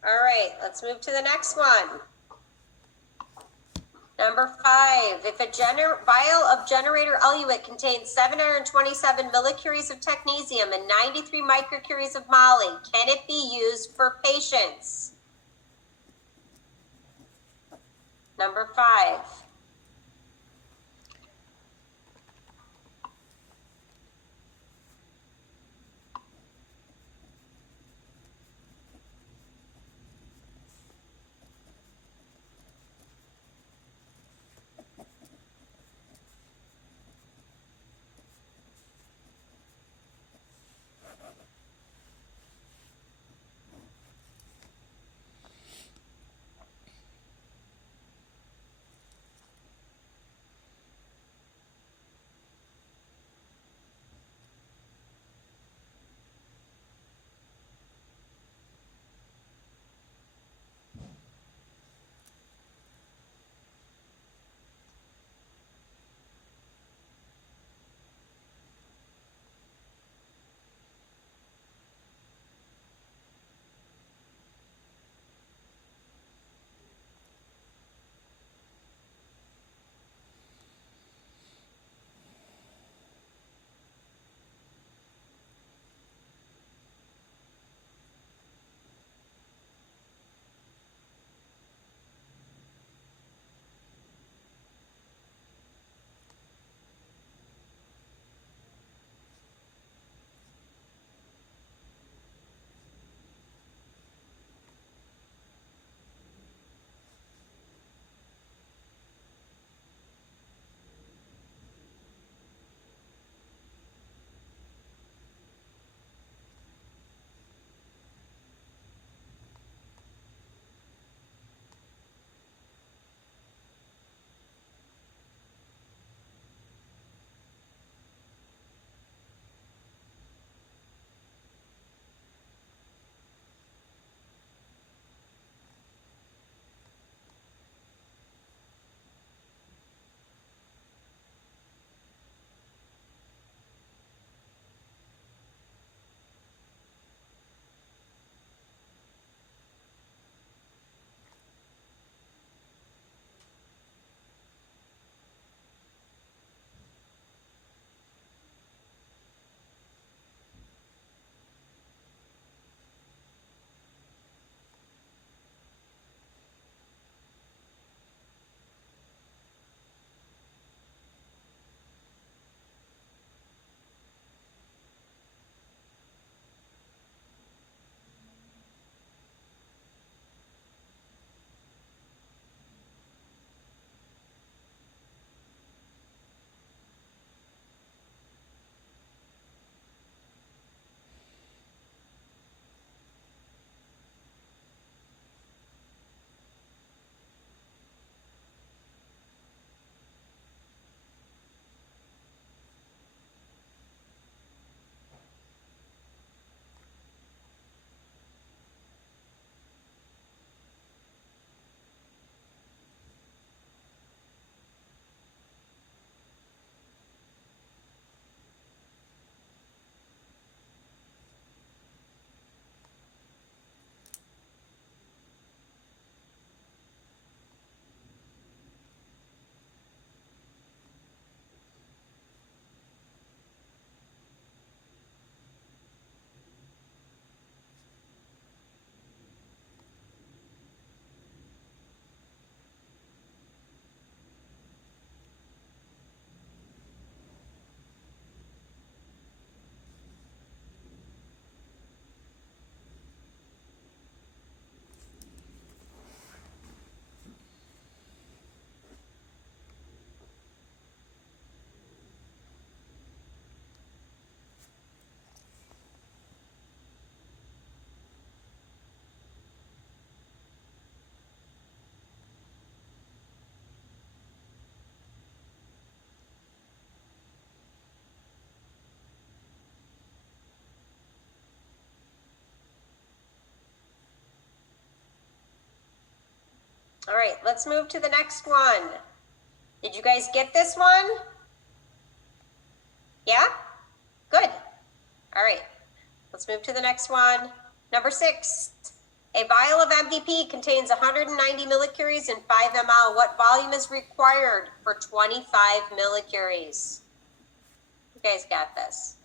All right, let's move to the next one. Number 5, if a vial of generator eluate contains 727 millicuries of technetium and 93 microcuries of moly, can it be used for patients? Number 5. All right, let's move to the next one. Did you guys get this one? Yeah? Good. All right, let's move to the next one. Number 6, a vial of MDP contains 190 millicuries and 5 ml. What volume is required for 25 millicuries? You guys got this.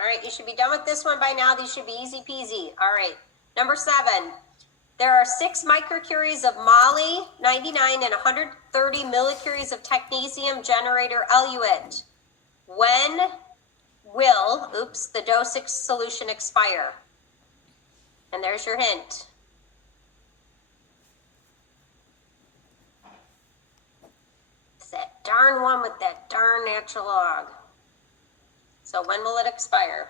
All right, you should be done with this one by now. These should be easy peasy. All right, number 7. There are 6 microcuries of Moly 99 and 130 millicuries of technetium generator eluate. When will, the dose solution expire? And there's your hint. It's that darn one with that darn natural log. So when will it expire?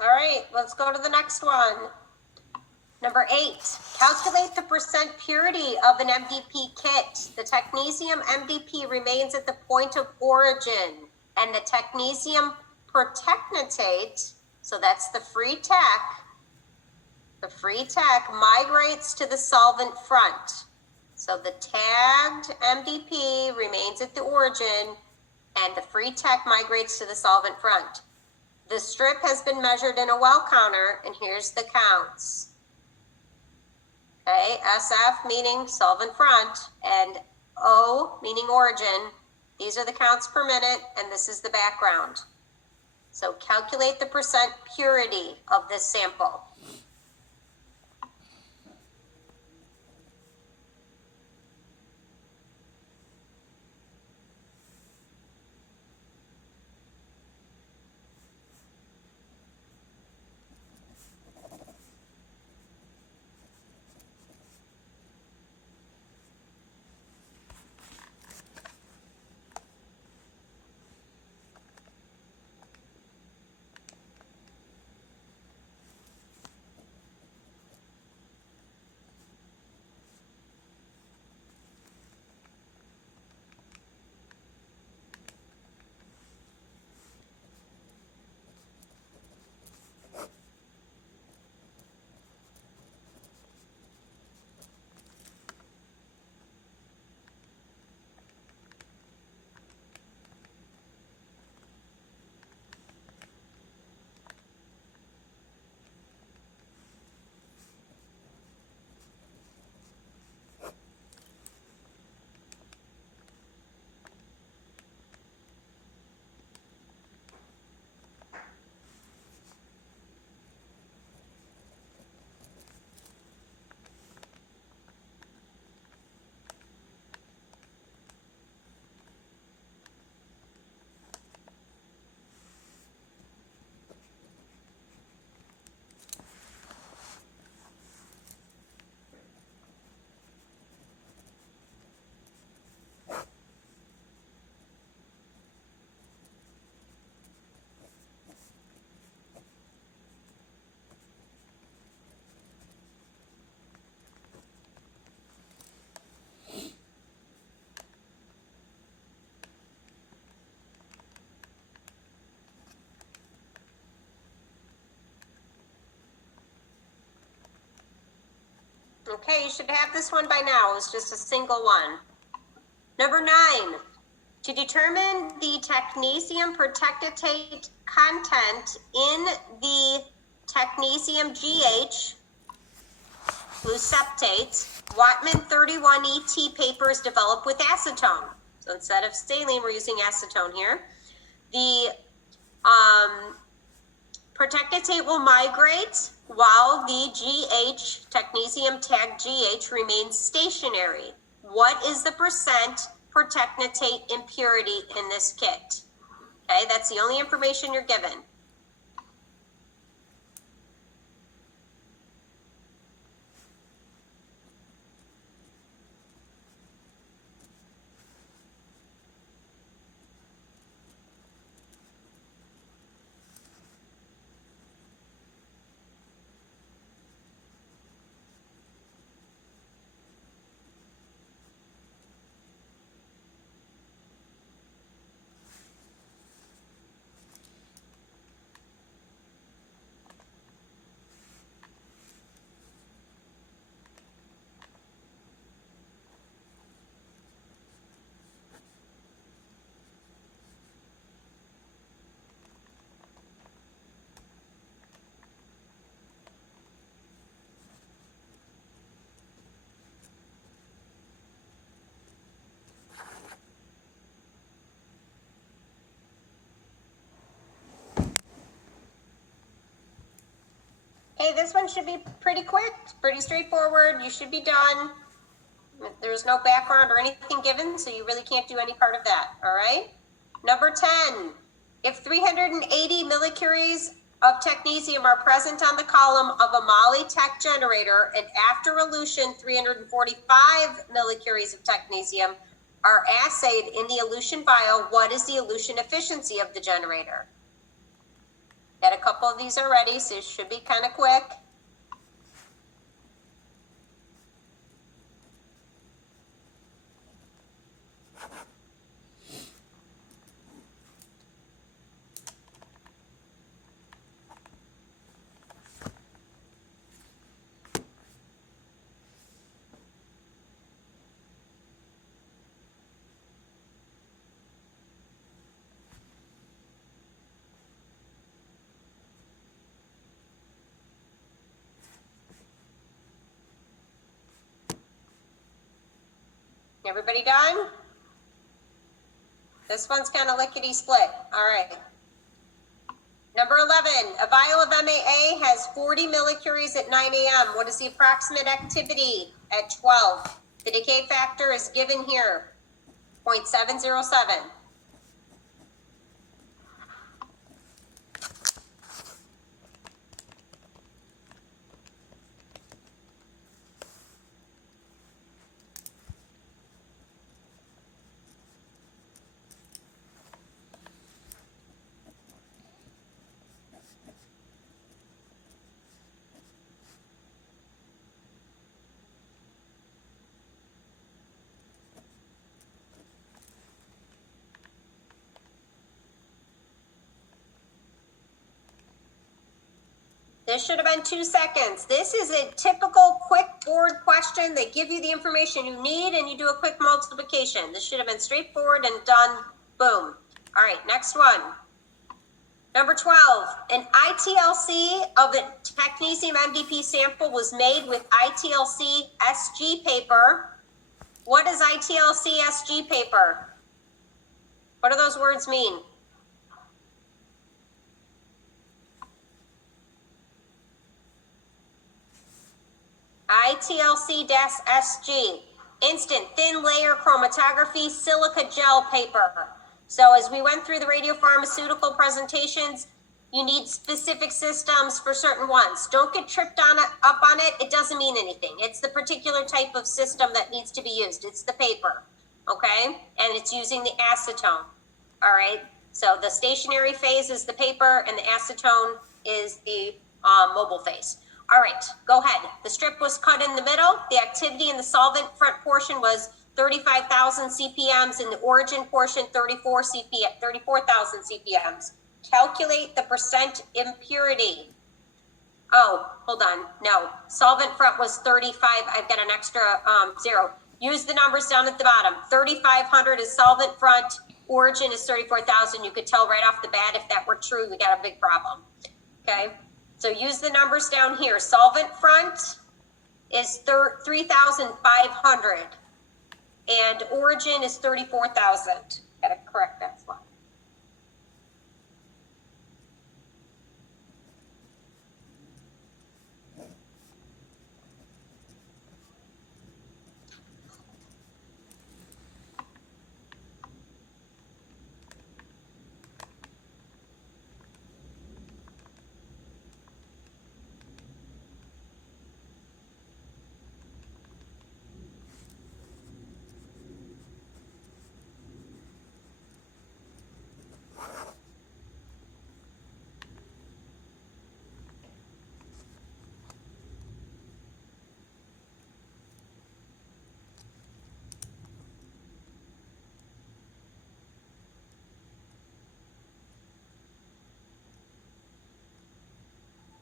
All right, let's go to the next one. Number 8, calculate the percent purity of an MDP kit. The technetium MDP remains at the point of origin, and the technetium pertechnetate, so that's the free tech migrates to the solvent front. So the tagged MDP remains at the origin, and the free tech migrates to the solvent front. The strip has been measured in a well counter, and here's the counts. Okay, SF meaning solvent front, and O meaning origin. These are the counts per minute, and this is the background. So calculate the percent purity of this sample. Okay, you should have this one by now. It's just a single one. Number 9, to determine the technetium protectate content in the technetium GH blue septate, Wattman 31 ET paper is developed with acetone. So instead of saline, we're using acetone here. The protectate will migrate while the GH, technetium tag GH, remains stationary. What is the percent protectate impurity in this kit? Okay, that's the only information you're given. Hey, this one should be pretty quick, pretty straightforward. You should be done. There's no background or anything given, so you really can't do any part of that, all right? Number 10, if 380 millicuries of technetium are present on the column of a Moly Tech generator, and after elution, 345 millicuries of technetium are assayed in the elution vial, what is the elution efficiency of the generator? Got a couple of these already, so it should be kind of quick. Everybody done? This one's kind of lickety split. All right. Number 11, a vial of MAA has 40 millicuries at 9 a.m. What is the approximate activity at 12? The decay factor is given here, 0.707. This should have been 2 seconds. This is a typical quick board question. They give you the information you need and you do a quick multiplication. This should have been straightforward and done. Boom. All right, next one. Number 12, an ITLC of the technetium MDP sample was made with ITLC SG paper. What is ITLC SG paper? What do those words mean? ITLC-SG, instant thin layer chromatography silica gel paper. So as we went through the radiopharmaceutical presentations, you need specific systems for certain ones. Don't get tripped up on it. It doesn't mean anything. It's the particular type of system that needs to be used. It's the paper, okay? And it's using the acetone, all right? So the stationary phase is the paper and the acetone is the mobile phase. All right, go ahead. The strip was cut in the middle. The activity in the solvent front portion was 35,000 CPMs. In the origin portion, 34,000 CPMs. Calculate the percent impurity. Oh, hold on. No, solvent front was 35. I've got an extra 0. Use the numbers down at the bottom. 3,500 is solvent front. Origin is 34,000. You could tell right off the bat if that were true, we got a big problem. Okay. So use the numbers down here. Solvent front is 3,500 and origin is 34,000. Gotta correct that slide.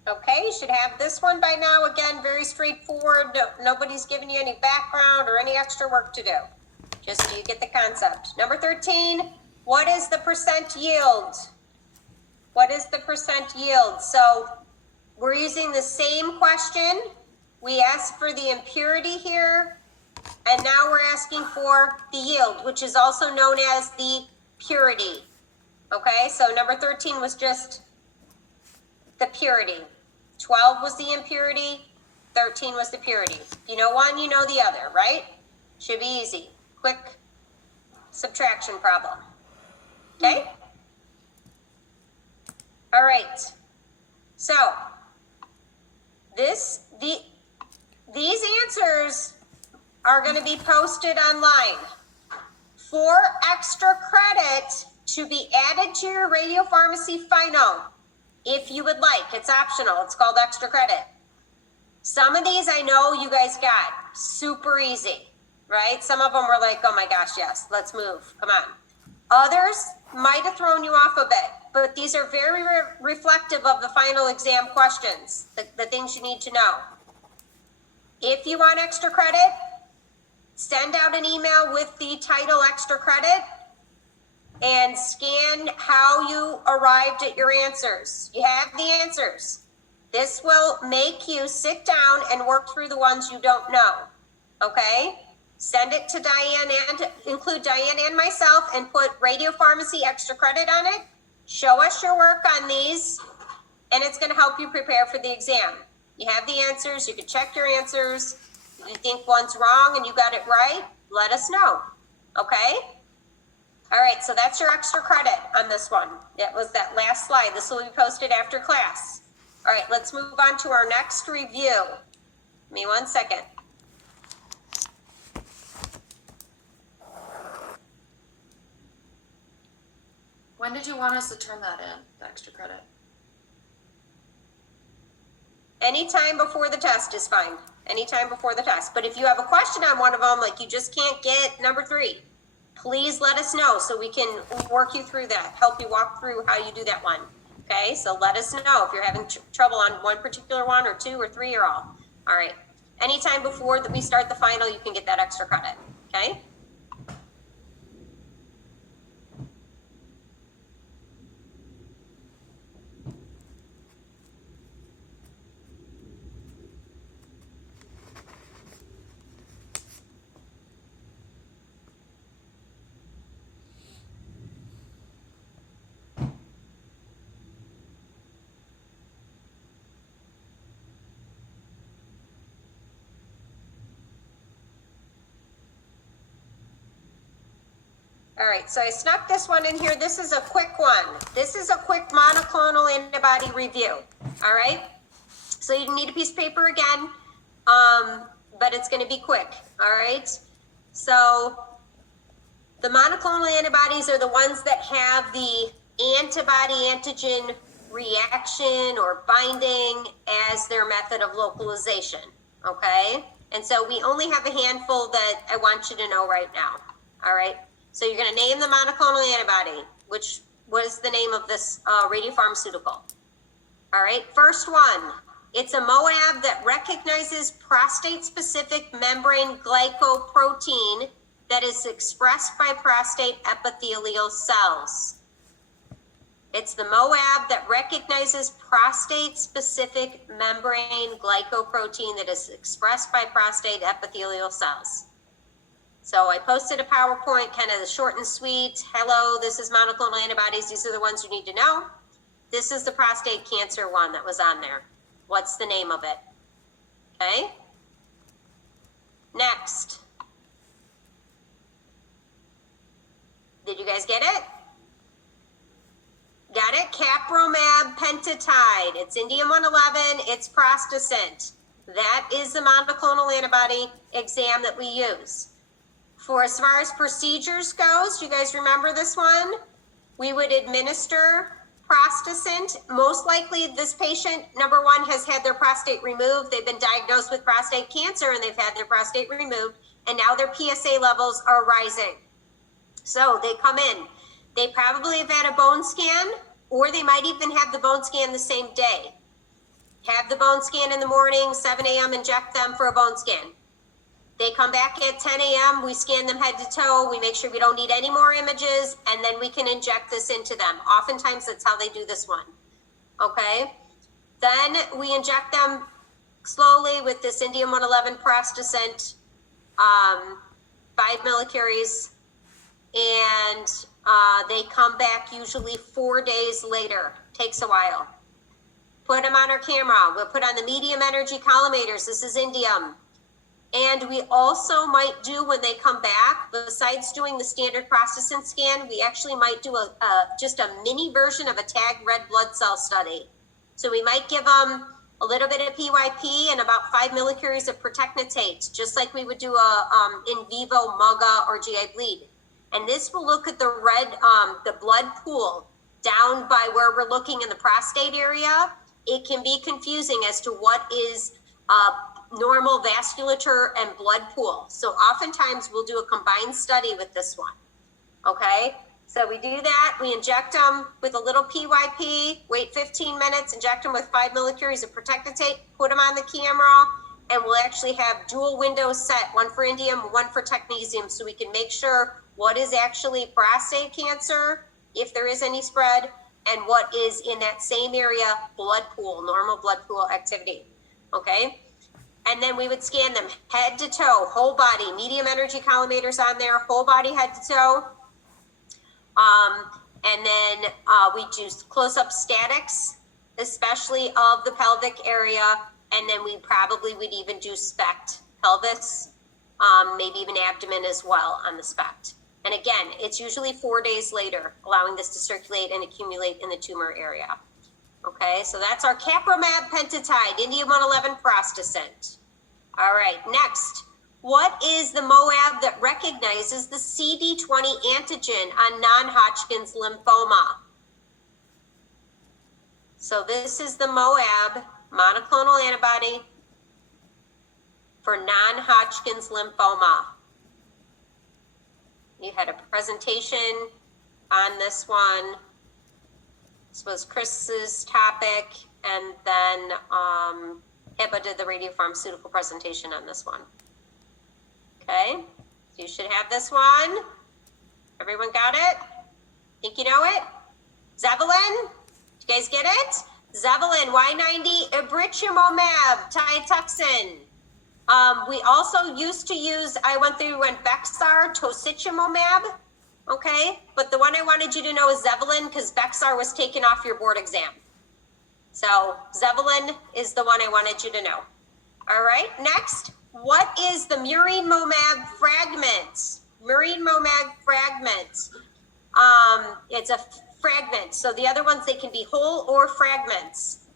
Okay, you should have this one by now. Again, very straightforward. Nobody's giving you any background or any extra work to do. Just so you get the concept. Number 13, what is the percent yield? What is the percent yield? So we're using the same question. We asked for the impurity here, and now we're asking for the yield, which is also known as the purity. Okay, so number 13 was just the purity. 12 was the impurity, 13 was the purity. If you know one, you know the other, right? Should be easy. Quick subtraction problem. Okay? All right. So, these answers are going to be posted online. For extra credit to be added to your radiopharmacy final, if you would like. It's optional. It's called extra credit. Some of these I know you guys got super easy, right? Some of them were like, oh my gosh, yes, let's move. Come on. Others might have thrown you off a bit, but these are very reflective of the final exam questions, the things you need to know. If you want extra credit, send out an email with the title extra credit and scan how you arrived at your answers. You have the answers. This will make you sit down and work through the ones you don't know, okay? Send it to Diane and include Diane and myself and put radio pharmacy extra credit on it. Show us your work on these and it's going to help you prepare for the exam. You have the answers. You can check your answers. If you think one's wrong and you got it right, let us know. Okay? All right, so that's your extra credit on this one. That was that last slide. This will be posted after class. All right, let's move on to our next review. Give me 1 second. When did you want us to turn that in, the extra credit? Anytime before the test is fine. Anytime before the test. But if you have a question on one of them, like you just can't get number 3, please let us know so we can work you through that, help you walk through how you do that one. Okay, so let us know if you're having trouble on one particular one or 2 or 3 or all. All right, anytime before that we start the final, you can get that extra credit, okay? All right, so I snuck this one in here. This is a quick one. This is a quick monoclonal antibody review. All right, so you need a piece of paper again, but it's going to be quick. All right, so the monoclonal antibodies are the ones that have the antibody-antigen reaction or binding as their method of localization. Okay, and so we only have a handful that I want you to know right now. All right. So you're going to name the monoclonal antibody, which was the name of this radiopharmaceutical. All right, first one, it's a MOAB that recognizes prostate-specific membrane glycoprotein that is expressed by prostate epithelial cells. It's the MOAB that recognizes prostate-specific membrane glycoprotein that is expressed by prostate epithelial cells. So I posted a PowerPoint, kind of the short and sweet. Hello, this is monoclonal antibodies. These are the ones you need to know. This is the prostate cancer one that was on there. What's the name of it? Okay. Next. Did you guys get it? Got it? Capromab pentatide. It's indium-111. It's Prostasint. That is the monoclonal antibody exam that we use. For as far as procedures goes, do you guys remember this one? We would administer Prostasint. Most likely this patient, number 1, has had their prostate removed. They've been diagnosed with prostate cancer and they've had their prostate removed and now their PSA levels are rising. So they come in. They probably have had a bone scan or they might even have the bone scan the same day. Have the bone scan in the morning, 7 a.m., inject them for a bone scan. They come back at 10 a.m., we scan them head to toe, we make sure we don't need any more images, and then we can inject this into them. Oftentimes, that's how they do this one, okay? Then we inject them slowly with this indium-111 Prostasint, 5 millicuries, and they come back usually 4 days later. Takes a while. Put them on our camera. We'll put on the medium energy collimators. This is indium. And we also might do, when they come back, besides doing the standard Prostasint scan, we actually might do just a mini version of a tagged red blood cell study. So we might give them a little bit of PYP and about 5 millicuries of protecnetate, just like we would do a in vivo MUGA or GI bleed. And this will look at the red, the blood pool down by where we're looking in the prostate area. It can be confusing as to what is normal vasculature and blood pool. So oftentimes we'll do a combined study with this one. Okay, so we do that. We inject them with a little PYP, wait 15 minutes, inject them with 5 millicuries of protecnetate, put them on the camera, and we'll actually have dual windows set, one for indium, one for technetium, so we can make sure what is actually prostate cancer, if there is any spread, and what is in that same area blood pool, normal blood pool activity. Okay. And then we would scan them head to toe, whole body, medium energy collimators on there, whole body head to toe. And then we do close-up statics, especially of the pelvic area. And then we probably would even do SPECT pelvis, maybe even abdomen as well on the SPECT. And again, it's usually 4 days later, allowing this to circulate and accumulate in the tumor area. Okay, so that's our Capromab pentatide, Indium-111 prostacent. All right, next, what is the MOAB that recognizes the CD20 antigen on non-Hodgkin's lymphoma? So this is the MOAB, monoclonal antibody for non-Hodgkin's lymphoma. You had a presentation on this one. This was Chris's topic, and then Heba did the radiopharmaceutical presentation on this one. Okay, so you should have this one. Everyone got it? Think you know it? Zevalin? Did you guys get it? Zevalin, Y90, Ibritumumab, Tiotuxin. We also used to use, I went through Bexar, Tocilizumab, okay? But the one I wanted you to know is Zevalin because Bexar was taken off your board exam. So Zevalin is the one I wanted you to know. All right, next, what is the Murine-Momab fragment? Murine-Momab fragment. It's a fragment. So the other ones, they can be whole or fragments.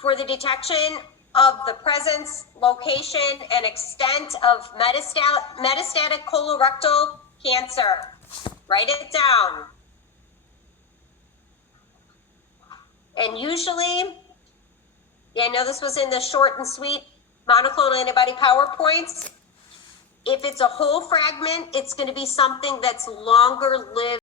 For the detection of the presence, location, and extent of metastatic colorectal cancer. Write it down. And usually, I know this was in the short and sweet monoclonal antibody PowerPoints. If it's a whole fragment, it's going to be something that's longer lived